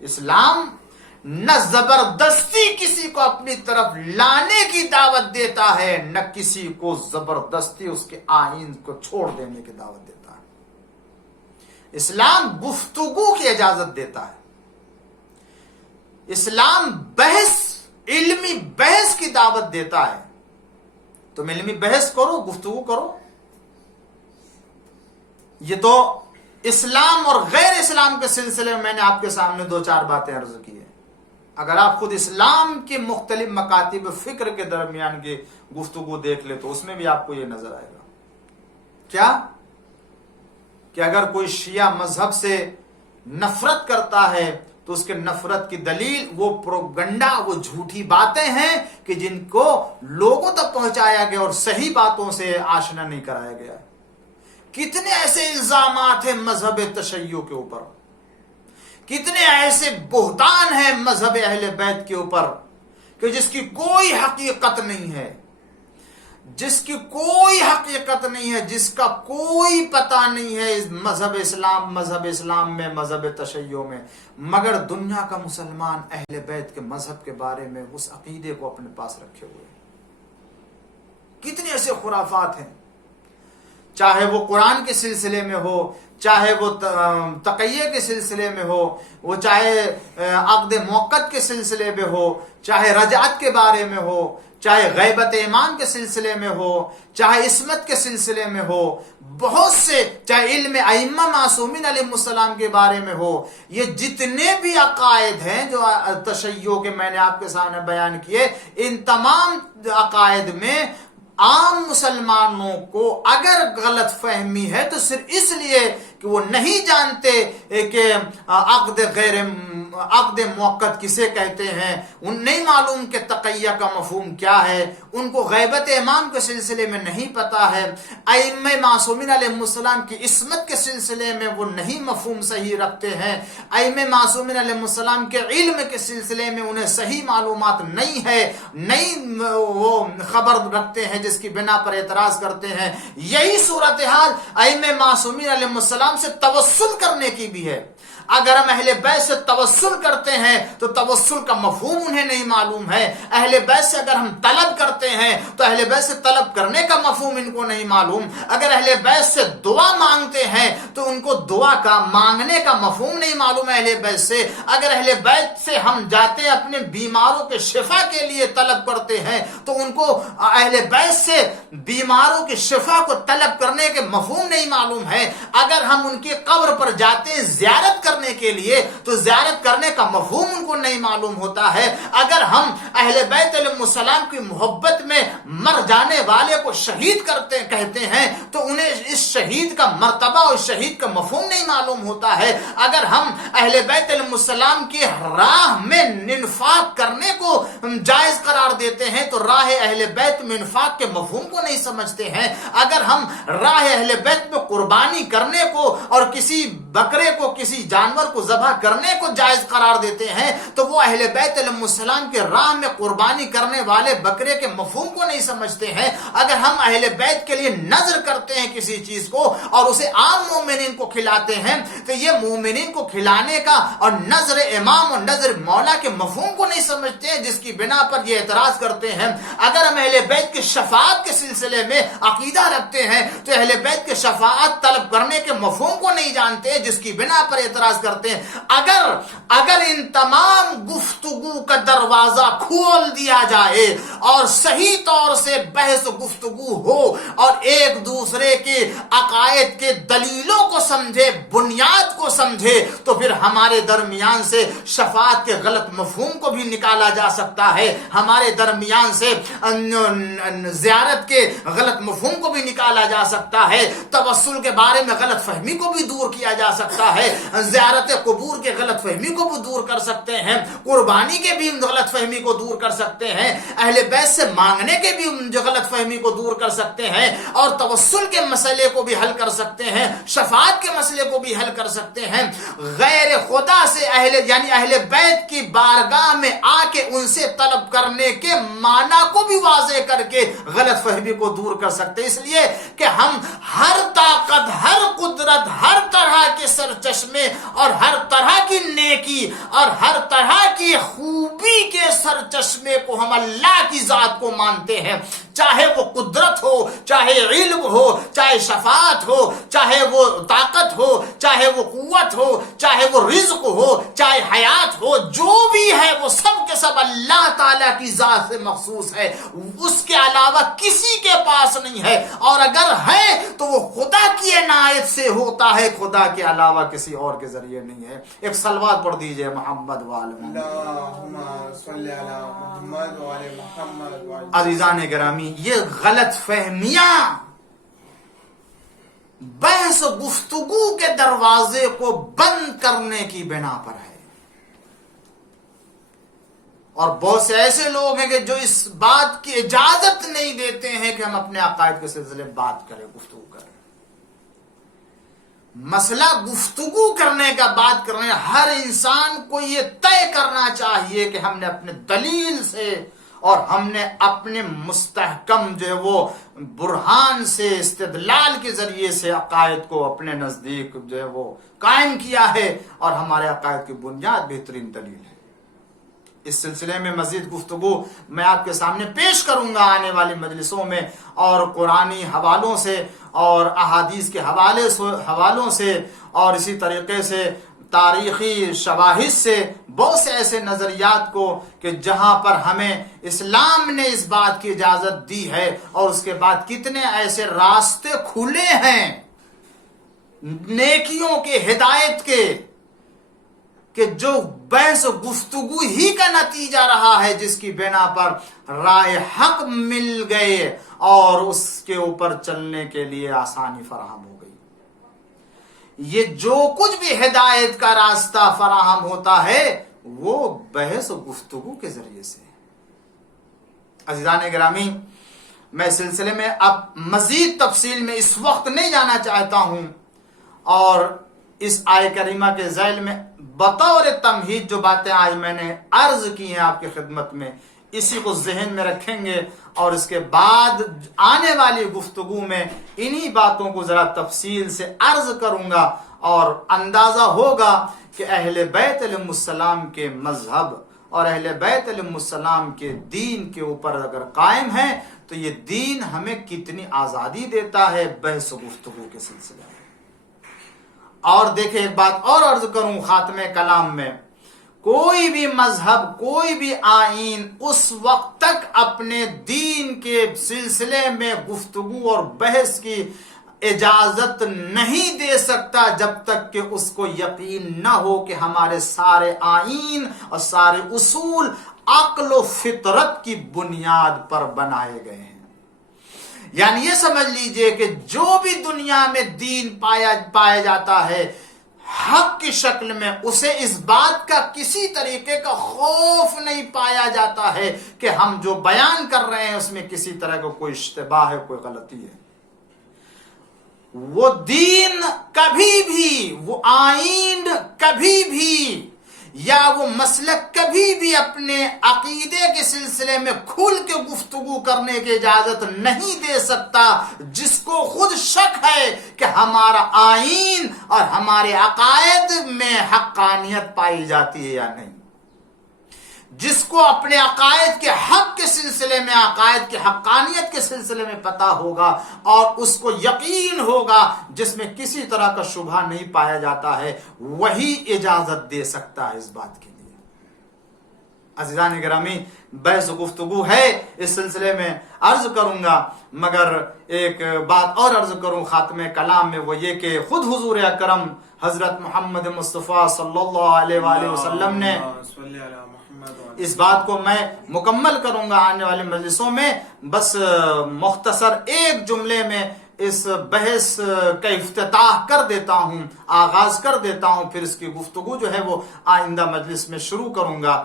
اسلام نہ زبردستی کسی کو اپنی طرف لانے کی دعوت دیتا ہے، نہ کسی کو زبردستی اس کے آئین کو چھوڑ دینے کی دعوت دیتا ہے۔ اسلام گفتگو کی اجازت دیتا ہے، اسلام بحث، علمی بحث کی دعوت دیتا ہے۔ تم علمی بحث کرو، گفتگو کرو۔ یہ تو اسلام اور غیر اسلام کے سلسلے میں میں نے آپ کے سامنے دو چار باتیں عرض کی ہیں۔ اگر آپ خود اسلام کے مختلف مکاتب فکر کے درمیان کی گفتگو دیکھ لے تو اس میں بھی آپ کو یہ نظر آئے گا کیا کہ اگر کوئی شیعہ مذہب سے نفرت کرتا ہے تو اس کے نفرت کی دلیل وہ پروپگنڈا، وہ جھوٹی باتیں ہیں کہ جن کو لوگوں تک پہنچایا گیا اور صحیح باتوں سے آشنا نہیں کرایا گیا۔ کتنے ایسے الزامات ہیں مذہب تشیع کے اوپر، کتنے ایسے بہتان ہیں مذہب اہل بیت کے اوپر کہ جس کی کوئی حقیقت نہیں ہے، جس کی کوئی حقیقت نہیں ہے، جس کا کوئی پتہ نہیں ہے اس مذہب اسلام میں، مذہب تشیع میں، مگر دنیا کا مسلمان اہل بیت کے مذہب کے بارے میں اس عقیدے کو اپنے پاس رکھے ہوئے۔ کتنے ایسے خرافات ہیں، چاہے وہ قرآن کے سلسلے میں ہو، چاہے وہ تقیہ کے سلسلے میں ہو، وہ چاہے عقد موقت کے سلسلے میں ہو، چاہے رجعت کے بارے میں ہو، چاہے غیبت ایمان کے سلسلے میں ہو، چاہے عصمت کے سلسلے میں ہو، بہت سے، چاہے علم ائمہ معصومین علیہ السلام کے بارے میں ہو، یہ جتنے بھی عقائد ہیں جو تشیع کے میں نے آپ کے سامنے بیان کیے، ان تمام عقائد میں عام مسلمانوں کو اگر غلط فہمی ہے تو صرف اس لیے کہ وہ نہیں جانتے کہ عقد موقت کسے کہتے ہیں، ان نہیں معلوم کہ تقیہ کا مفہوم کیا ہے، ان کو غیبت امام کے سلسلے میں نہیں پتا ہے، ائمہ معصومین علیہ السلام کی عصمت کے سلسلے میں وہ نہیں مفہوم صحیح رکھتے ہیں، ائمہ معصومین علیہ السلام کے علم کے سلسلے میں انہیں صحیح معلومات نہیں ہے، نہیں وہ خبر رکھتے ہیں، جس کی بنا پر اعتراض کرتے ہیں۔ یہی صورتحال ائمہ معصومین علیہ السلام سے توسل کرنے کی بھی ہے۔ اگر ہم اہل بیت سے توسل کرتے ہیں تو توسل کا مفہوم انہیں نہیں معلوم ہے. اہل بیت سے اگر ہم طلب کرتے ہیں تو اہل بیت سے طلب کرنے کا مفہوم ان کو نہیں معلوم. اگر اہل بیت سے دعا مانگتے ہیں تو ان کو دعا کا مانگنے کا مفہوم نہیں معلوم ہے اہل بیت سے. اگر اہل بیت سے ہم جاتے ہیں اپنے بیماروں کے شفا کے لیے طلب کرتے ہیں تو ان کو اہل بیت سے بیماروں کی شفا کو طلب کرنے کے مفہوم نہیں معلوم ہے. اگر ہم ان کی قبر پر جاتے ہیں زیارت کرنے کے لیے تو زیارت کرنے کا مفہوم ان کو نہیں معلوم ہوتا ہے. اگر ہم اہل بیت علیہ السلام کی محبت میں مر جانے والے کو شہید کہتے ہیں تو انہیں اس شہید کا مرتبہ اور شہید کا مفہوم نہیں معلوم ہوتا ہے. اگر ہم اہل بیت علیہ السلام کی راہ میں انفاق کرنے کو جائز قرار دیتے ہیں تو راہ اہل بیت میں انفاق کے مفہوم کو نہیں سمجھتے ہیں. اگر ہم راہ اہل بیت میں قربانی کرنے کو اور کسی بکرے کو کسی جانور کو ذبح کرنے کو جائز قرار دیتے ہیں تو وہ اہل بیت علیہ السلام کے راہ میں قربانی کرنے والے بکرے کے مفہوم کو نہیں سمجھتے ہیں. اگر ہم اہل بیت کے لیے نذر کرتے ہیں کسی چیز کو اور اسے عام مومنین کو کھلاتے ہیں تو یہ مومنین کو کھلانے کا اور نذر امام اور نذر مولا کے مفہوم کو نہیں سمجھتے ہیں، جس کی بنا پر یہ اعتراض کرتے ہیں. اگر ہم اہل بیت کی شفاعت کے سلسلے میں عقیدہ رکھتے ہیں تو اہل بیت کے شفاعت طلب کرنے کے مفہوم کو نہیں جانتے، جس کی بنا پر اعتراض کرتے ہیں. اگر ان تمام گفتگو کا دروازہ کھول دیا جائے اور صحیح طور سے بحث و گفتگو ہو اور ایک دوسرے کے عقائد کے دلیلوں کو سمجھے، بنیاد کو سمجھے، تو پھر ہمارے درمیان سے شفاعت کے غلط مفہوم کو بھی نکالا جا سکتا ہے. ہمارے درمیان سے زیارت کے غلط مفہوم کو بھی نکالا جا سکتا ہے. توسل کے بارے میں غلط فہمی کو بھی دور کیا جا سکتا ہے. زیارت قبور کے غلط فہمی کو بھی دور کر سکتے ہیں. قربانی کے بھی غلط فہمی کو دور کر سکتے ہیں. اہل بیت سے مانگنے کے بھی غلط فہمی کو دور کر سکتے ہیں اور توسل کے مسئلے کو بھی حل کر سکتے ہیں. شفاعت کے مسئلے کو بھی حل کر سکتے ہیں. غیر خدا سے یعنی اہل بیت کی بارگاہ میں آ کے ان سے طلب کرنے کے معنی کو بھی واضح کر کے غلط فہمی کو دور کر سکتے ہیں. اس لیے کہ ہم ہر طاقت، ہر قدرت، ہر طرح کے سرچشمے اور ہر طرح کی نیکی اور ہر طرح کی خوبی کے سرچشمے کو ہم اللہ کی ذات کو مانتے ہیں. چاہے وہ قدرت ہو، چاہے علم ہو، چاہے شفاعت ہو، چاہے وہ طاقت ہو، چاہے وہ قوت ہو، چاہے وہ رزق ہو، چاہے حیات ہو، جو بھی ہے وہ سب کے سب اللہ تعالیٰ کی ذات سے مخصوص ہے. اس کے علاوہ کسی کے پاس نہیں ہے، اور اگر ہے تو وہ خدا کی عنایت سے ہوتا ہے، خدا کے علاوہ کسی اور کے ذریعے نہیں ہے. ایک صلوات پڑھ دیجئے محمد وآل اللہم صلی علی محمد وآل محمد. عزیزان گرامی، یہ غلط فہمیاں بحث و گفتگو کے دروازے کو بند کرنے کی بنا پر ہے. اور بہت سے ایسے لوگ ہیں کہ جو اس بات کی اجازت نہیں دیتے ہیں کہ ہم اپنے عقائد کے سلسلے بات کریں، گفتگو کریں. مسئلہ گفتگو کرنے کا، بات کرنے، ہر انسان کو یہ طے کرنا چاہیے کہ ہم نے اپنے دلیل سے اور ہم نے اپنے مستحکم جو ہے وہ برہان سے، استدلال کے ذریعے سے عقائد کو اپنے نزدیک جو ہے وہ قائم کیا ہے، اور ہمارے عقائد کی بنیاد بہترین دلیل ہے. اس سلسلے میں مزید گفتگو میں آپ کے سامنے پیش کروں گا آنے والی مجلسوں میں، اور قرآنی حوالوں سے اور احادیث کے حوالوں سے اور اسی طریقے سے تاریخی شواہد سے بہت سے ایسے نظریات کو کہ جہاں پر ہمیں اسلام نے اس بات کی اجازت دی ہے، اور اس کے بعد کتنے ایسے راستے کھلے ہیں نیکیوں کے، ہدایت کے، کہ جو بحث و گفتگو ہی کا نتیجہ رہا ہے، جس کی بنا پر رائے حق مل گئے اور اس کے اوپر چلنے کے لیے آسانی فراہم ہو گئی. یہ جو کچھ بھی ہدایت کا راستہ فراہم ہوتا ہے وہ بحث و گفتگو کے ذریعے سے. عزیزان گرامی، میں سلسلے میں اب مزید تفصیل میں اس وقت نہیں جانا چاہتا ہوں، اور اس آیہ کریمہ کے ذیل میں بطور تمہید جو باتیں آج میں نے عرض کی ہیں آپ کی خدمت میں، اسی کو ذہن میں رکھیں گے، اور اس کے بعد آنے والی گفتگو میں انہی باتوں کو ذرا تفصیل سے عرض کروں گا اور اندازہ ہوگا کہ اہل بیت علیہ السلام کے مذہب اور اہل بیت علیہ السلام کے دین کے اوپر اگر قائم ہے تو یہ دین ہمیں کتنی آزادی دیتا ہے بحث و گفتگو کے سلسلے میں۔ اور دیکھیں ایک بات اور عرض کروں خاتمہ کلام میں، کوئی بھی مذہب، کوئی بھی آئین اس وقت تک اپنے دین کے سلسلے میں گفتگو اور بحث کی اجازت نہیں دے سکتا جب تک کہ اس کو یقین نہ ہو کہ ہمارے سارے آئین اور سارے اصول عقل و فطرت کی بنیاد پر بنائے گئے ہیں۔ یعنی یہ سمجھ لیجئے کہ جو بھی دنیا میں دین پایا جاتا ہے حق کی شکل میں، اسے اس بات کا کسی طریقے کا خوف نہیں پایا جاتا ہے کہ ہم جو بیان کر رہے ہیں اس میں کسی طرح کا کوئی اشتباہ ہے، کوئی غلطی ہے۔ وہ دین کبھی بھی، وہ آئین کبھی بھی، یا وہ مسلک کبھی بھی اپنے عقیدے کے سلسلے میں کھل کے گفتگو کرنے کی اجازت نہیں دے سکتا جس کو خود شک ہے کہ ہمارا آئین اور ہمارے عقائد میں حقانیت پائی جاتی ہے یا نہیں۔ جس کو اپنے عقائد کے حق کے سلسلے میں، عقائد کی حقانیت کے سلسلے میں پتہ ہوگا اور اس کو یقین ہوگا، جس میں کسی طرح کا شبہ نہیں پایا جاتا ہے، وہی اجازت دے سکتا ہے اس بات کے لیے۔ عزیزان گرامی، بحث و گفتگو ہے اس سلسلے میں عرض کروں گا، مگر ایک بات اور عرض کروں خاتمہ کلام میں، وہ یہ کہ خود حضور اکرم حضرت محمد مصطفیٰ صلی اللہ علیہ وآلہ وسلم نے اس بات کو میں مکمل کروں گا آنے والے مجلسوں میں، بس مختصر ایک جملے میں اس بحث کا افتتاح کر دیتا ہوں، آغاز کر دیتا ہوں، پھر اس کی گفتگو جو ہے وہ آئندہ مجلس میں شروع کروں گا،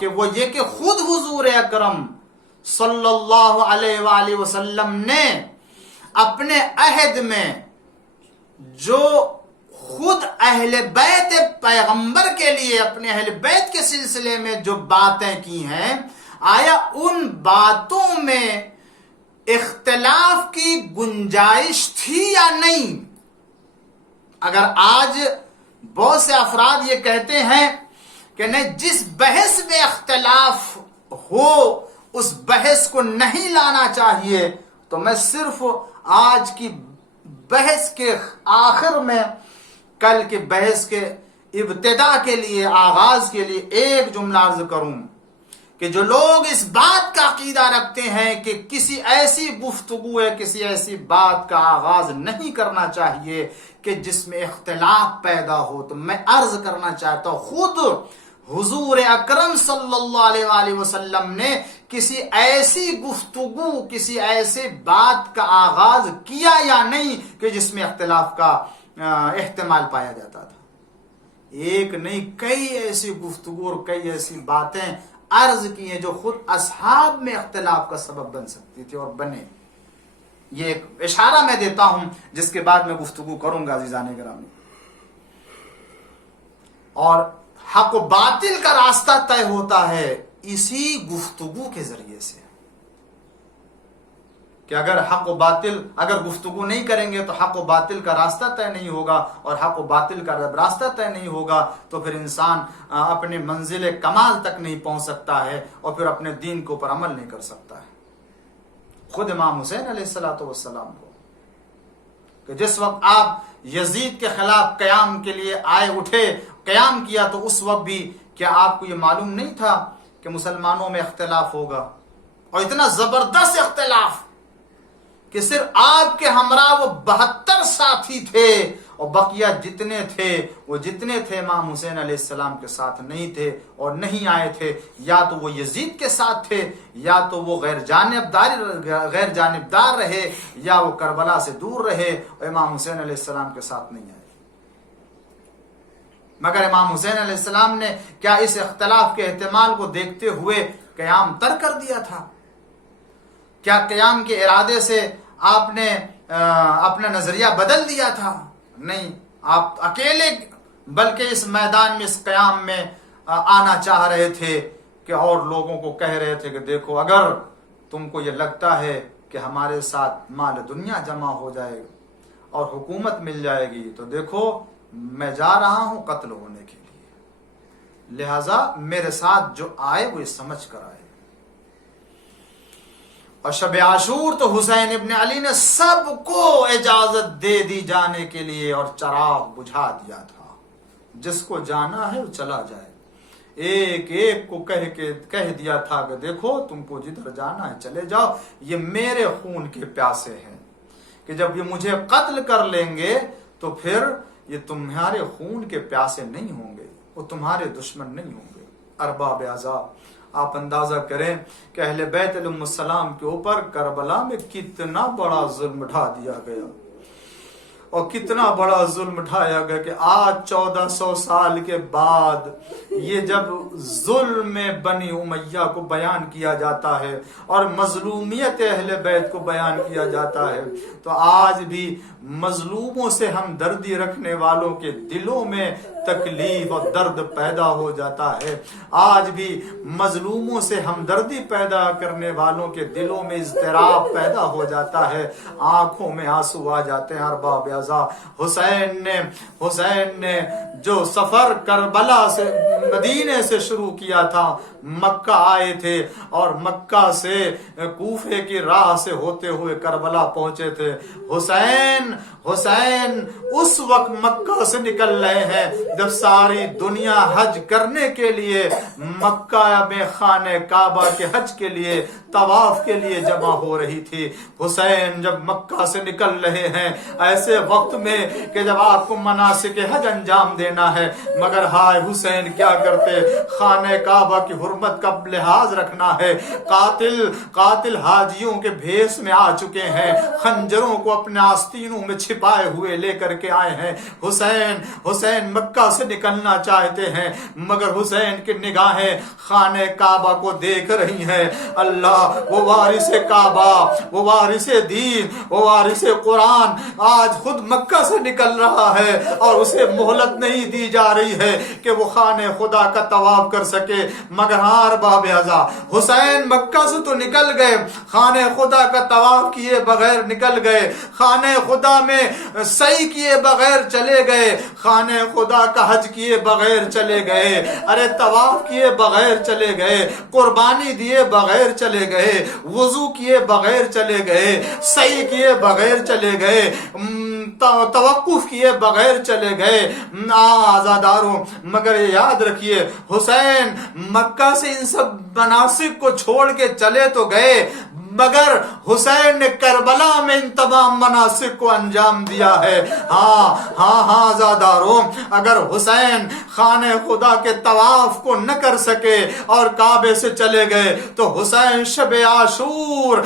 کہ وہ یہ کہ خود حضور اکرم صلی اللہ علیہ وآلہ وسلم نے اپنے عہد میں جو خود اہل بیت پیغمبر کے لیے، اپنے اہل بیت کے سلسلے میں جو باتیں کی ہیں، آیا ان باتوں میں اختلاف کی گنجائش تھی یا نہیں؟ اگر آج بہت سے افراد یہ کہتے ہیں کہ نہیں، جس بحث میں اختلاف ہو اس بحث کو نہیں لانا چاہیے، تو میں صرف آج کی بحث کے آخر میں، کل کے بحث کے ابتدا کے لیے، آغاز کے لیے ایک جملہ عرض کروں کہ جو لوگ اس بات کا عقیدہ رکھتے ہیں کہ کسی ایسی گفتگو ہے، کسی ایسی بات کا آغاز نہیں کرنا چاہیے کہ جس میں اختلاف پیدا ہو، تو میں عرض کرنا چاہتا ہوں خود حضور اکرم صلی اللہ علیہ وآلہ وسلم نے کسی ایسی گفتگو، کسی ایسے بات کا آغاز کیا یا نہیں کہ جس میں اختلاف کا احتمال پایا جاتا تھا۔ ایک نہیں، کئی ایسی گفتگو اور کئی ایسی باتیں عرض کی ہیں جو خود اصحاب میں اختلاف کا سبب بن سکتی تھی اور بنے۔ یہ ایک اشارہ میں دیتا ہوں جس کے بعد میں گفتگو کروں گا عزیزان گرامی۔ اور حق و باطل کا راستہ طے ہوتا ہے اسی گفتگو کے ذریعے سے، کہ اگر حق و باطل، اگر گفتگو نہیں کریں گے تو حق و باطل کا راستہ طے نہیں ہوگا، اور حق و باطل کا جب راستہ طے نہیں ہوگا تو پھر انسان اپنے منزل کمال تک نہیں پہنچ سکتا ہے اور پھر اپنے دین کے اوپر عمل نہیں کر سکتا ہے۔ خود امام حسین علیہ السلام کو کہ جس وقت آپ یزید کے خلاف قیام کے لیے آئے، اٹھے، قیام کیا، تو اس وقت بھی کیا آپ کو یہ معلوم نہیں تھا کہ مسلمانوں میں اختلاف ہوگا، اور اتنا زبردست اختلاف کہ صرف آپ کے ہمراہ وہ 72 ساتھی تھے، اور بقیہ جتنے تھے وہ جتنے تھے امام حسین علیہ السلام کے ساتھ نہیں تھے اور نہیں آئے تھے، یا تو وہ یزید کے ساتھ تھے، یا تو وہ غیر جانبدار رہے، یا وہ کربلا سے دور رہے اور امام حسین علیہ السلام کے ساتھ نہیں آئے۔ مگر امام حسین علیہ السلام نے کیا اس اختلاف کے احتمال کو دیکھتے ہوئے قیام ترک کر دیا تھا؟ کیا قیام کے ارادے سے آپ نے اپنا نظریہ بدل دیا تھا؟ نہیں، آپ اکیلے بلکہ اس میدان میں، اس قیام میں آنا چاہ رہے تھے، کہ اور لوگوں کو کہہ رہے تھے کہ دیکھو، اگر تم کو یہ لگتا ہے کہ ہمارے ساتھ مال دنیا جمع ہو جائے اور حکومت مل جائے گی تو دیکھو میں جا رہا ہوں قتل ہونے کے لیے، لہذا میرے ساتھ جو آئے وہ سمجھ کر آئے۔ اور شب عاشور تو حسین ابن علی نے سب کو اجازت دے دی جانے کے لیے اور چراغ بجھا دیا تھا، جس کو جانا ہے وہ چلا جائے۔ ایک ایک کو کہہ دیا تھا کہ دیکھو تم کو جدھر جانا ہے چلے جاؤ، یہ میرے خون کے پیاسے ہیں کہ جب یہ مجھے قتل کر لیں گے تو پھر یہ تمہارے خون کے پیاسے نہیں ہوں گے، وہ تمہارے دشمن نہیں ہوں گے۔ ارباب عذاب، آپ اندازہ کریں کہ اہل بیت علیہ السلام کے اوپر کربلا میں کتنا بڑا ظلم ڈھا دیا گیا، اور کتنا بڑا ظلم ڈھایا گیا کہ آج 1400 سال کے بعد یہ جب ظلم بنی امیہ کو بیان کیا جاتا ہے اور مظلومیت اہل بیت کو بیان کیا جاتا ہے تو آج بھی مظلوموں سے ہمدردی رکھنے والوں کے دلوں میں تکلیف اور درد پیدا ہو جاتا ہے، آج بھی مظلوموں سے ہمدردی پیدا کرنے والوں کے دلوں میں اضطراب پیدا ہو جاتا ہے، آنکھوں میں آنسو آ جاتے ہیں۔ ارباب عذاب، حسین نے جو سفر کربلا سے مدینے سے شروع کیا تھا، مکہ آئے تھے اور مکہ سے کوفے کی راہ سے ہوتے ہوئے کربلا پہنچے تھے۔ حسین اس وقت مکہ سے نکل رہے ہیں جب ساری دنیا حج کرنے کے لیے مکہ میں خانہ کعبہ کے حج کے لیے طواف کے لیے جمع ہو رہی تھی۔ حسین جب مکہ سے نکل رہے ہیں ایسے وقت میں کہ جب آپ کو مناسک حج انجام دینا ہے، مگر ہائے حسین کیا کرتے، خانہ کعبہ کی حرمت کا لحاظ رکھنا ہے، قاتل حاجیوں کے بھیس میں آ چکے ہیں، خنجروں کو اپنے آستینوں میں چھپائے ہوئے لے کر کے آئے ہیں۔ حسین مکہ سے نکلنا چاہتے ہیں مگر حسین کی نگاہیں خانہ کعبہ کو دیکھ رہی ہیں۔ اللہ، وہ وارث کعبہ، وہ وارث دین، وہ وارث قرآن آج خود مکہ سے نکل رہا ہے اور اسے مہلت نہیں دی جا رہی ہے کہ وہ خانہ خدا کا طواف کر سکے۔ مگر ہاں ارباب عذاب، حسین مکہ سے تو نکل گئے، خانہ خدا کا طواف کیے بغیر نکل گئے، خانہ خدا میں سعی کیے بغیر چلے گئے، خانہ خدا کا حج کیے بغیر چلے گئے، ارے طواف کیے بغیر چلے گئے، قربانی دیے بغیر چلے گئے، وضو کیے بغیر چلے گئے، سعی کیے بغیر چلے گئے، توقف کیے بغیر چلے گئے۔ آزاداروں، مگر یاد رکھیے حسین مکہ سے ان سب مناسک کو چھوڑ کے چلے تو گئے مگر حسین نے کربلا میں ان تمام مناسک کو انجام دیا ہے۔ ہاں زاداروں، اگر حسین خانہ خدا کے طواف کو نہ کر سکے اور کعبے سے چلے گئے تو حسین شب عاشور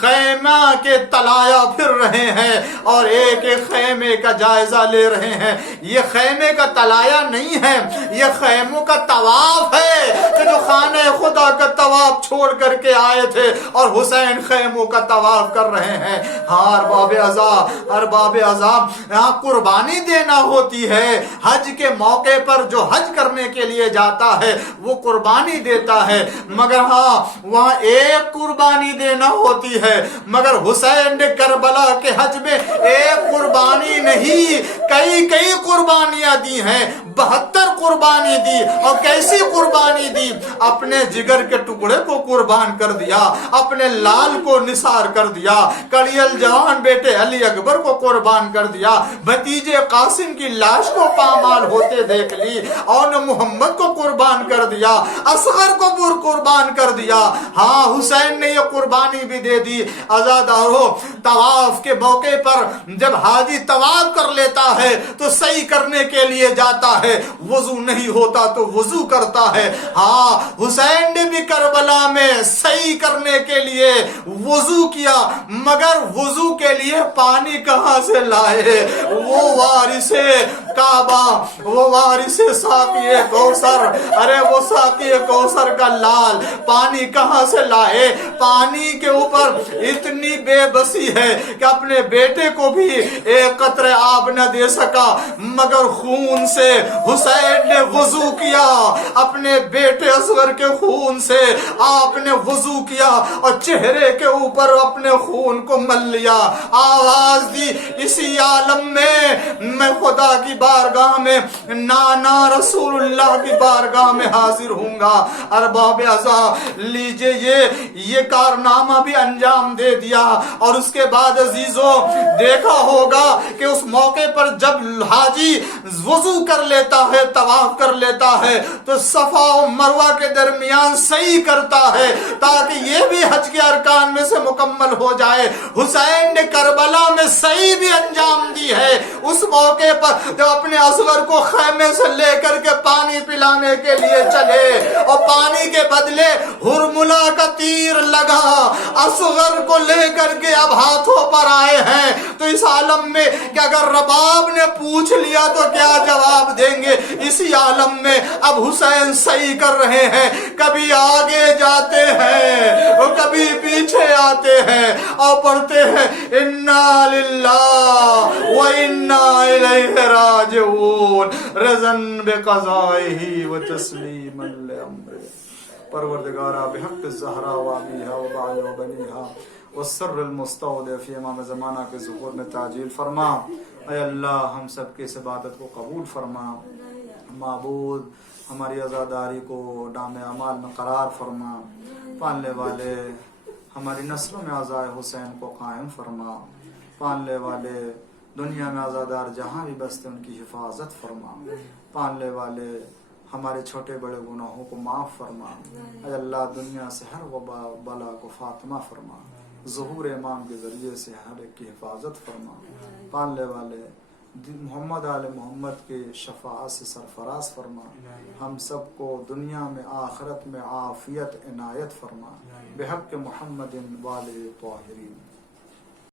خیمہ کے تلایا پھر رہے ہیں اور ایک ایک خیمے کا جائزہ لے رہے ہیں۔ یہ خیمے کا تلایا نہیں ہے، یہ خیموں کا طواف ہے کہ جو خانہ خدا کا طواف چھوڑ کر کے آئے تھے اور حسین خیموں کا طواف کر رہے ہیں۔ ہاں ارباب عذاب، یہاں قربانی دینا ہوتی ہے۔ حج کے موقع پر جو حج کرنے کے لیے جاتا ہے وہ قربانی دیتا ہے، مگر ہاں وہاں ایک قربانی دینا ہوتی ہے، مگر حسین نے کربلا کے حج میں ایک قربانی نہیں کئی قربانیاں دی ہیں، 72 قربانی دی۔ اور کیسی قربانی دی؟ اپنے جگر کے ٹکڑے کو قربان کر دیا، اپنے لال کو نثار کر دیا، کڑیل جوان بیٹے علی اکبر کو قربان کر دیا، بھتیجے قاسم کی لاش کو پامال ہوتے دیکھ لی اور محمد کو قربان کر دیا، اصغر کو قربان کر دیا۔ ہاں حسین نے یہ قربانی بھی دے دی۔ آزادارو، طواف کے موقع پر جب حاجی طواف کر لیتا ہے تو سعی کرنے کے لیے جاتا ہے، وضو نہیں ہوتا تو وضو کرتا ہے۔ ہاں حسین نے بھی کربلا میں سعی کرنے کے لیے وضو کیا، مگر وضو کے لیے پانی کہاں سے لائے؟ وہ وارث کعبہ، وہ وارث ساقی کوثر، ارے وہ ساقی کوثر کا لال پانی کہاں سے لائے؟ پانی کے اوپر اتنی بے بسی ہے کہ اپنے بیٹے کو بھی ایک قطرہ آب نہ دے سکا، مگر خون سے حسین نے وضو کیا، اپنے بیٹے اصغر کے خون سے آپ نے وضو وضو کیا اور چہرے کے اوپر اپنے خون کو مل لیا، آواز دی اسی عالم میں خدا کی بارگاہ میں نانا رسول اللہ کی بارگاہ میں حاضر ہوں گا۔ ارباب عزا لیجئے یہ کارنامہ بھی انجام دے دیا، اور اس کے بعد عزیزوں دیکھا ہوگا کہ اس موقع پر جب حاجی وضو کر لیتا ہے، طواف کر لیتا ہے، تو صفا و مروہ کے درمیان سعی کرتا ہے تاکہ یہ بھی حج کے ارکان میں سے مکمل ہو جائے۔ حسین نے کربلا میں سعی بھی انجام دی ہے، اس موقع پر جب اپنے اصغر کو خیمے سے لے کر کے پانی پلانے کے لیے چلے اور پانی کے بدلے ہرملا کا تیر لگا، اصغر کو لے کر کے اب ہاتھوں پر آئے ہیں، تو اس عالم میں کہ اگر رباب نے پوچھ لیا تو کیا جواب دیں گے؟ اسی عالم میں اب حسین صحیح کر رہے ہیں، کبھی آگے جاتے ہیں اور کبھی پیچھے آتے ہیں اور پڑھتے ہیں انا للہ و انا الیہ راجعون رضن بقضائہ و تسلیما لامرہ۔ پروردگارا بحق الزہرا و ابیہا و بعل و بنیہا والسر المستودع فی امام زمانہ کے ظہور میں تعجیل فرما۔ اے اللہ ہم سب کی اس عبادت کو قبول فرما، معبود ہماری عزاداری کو نام اعمال میں قرار فرما، پالنے والے ہماری نسلوں میں عزائے حسین کو قائم فرما، پالنے والے دنیا میں عزادار جہاں بھی بستے ان کی حفاظت فرما، پالنے والے ہمارے چھوٹے بڑے گناہوں کو معاف فرما۔ اے اللہ دنیا سے ہر وبا بلا کو فاطمہ فرما، ظہور امام کے ذریعے سے ہر ایک کی حفاظت فرما، پالنے والے محمد آل محمد کے شفاعت سے سرفراز فرما، ہم سب کو دنیا میں آخرت میں عافیت عنایت فرما، بحق محمد والہ طاہرین۔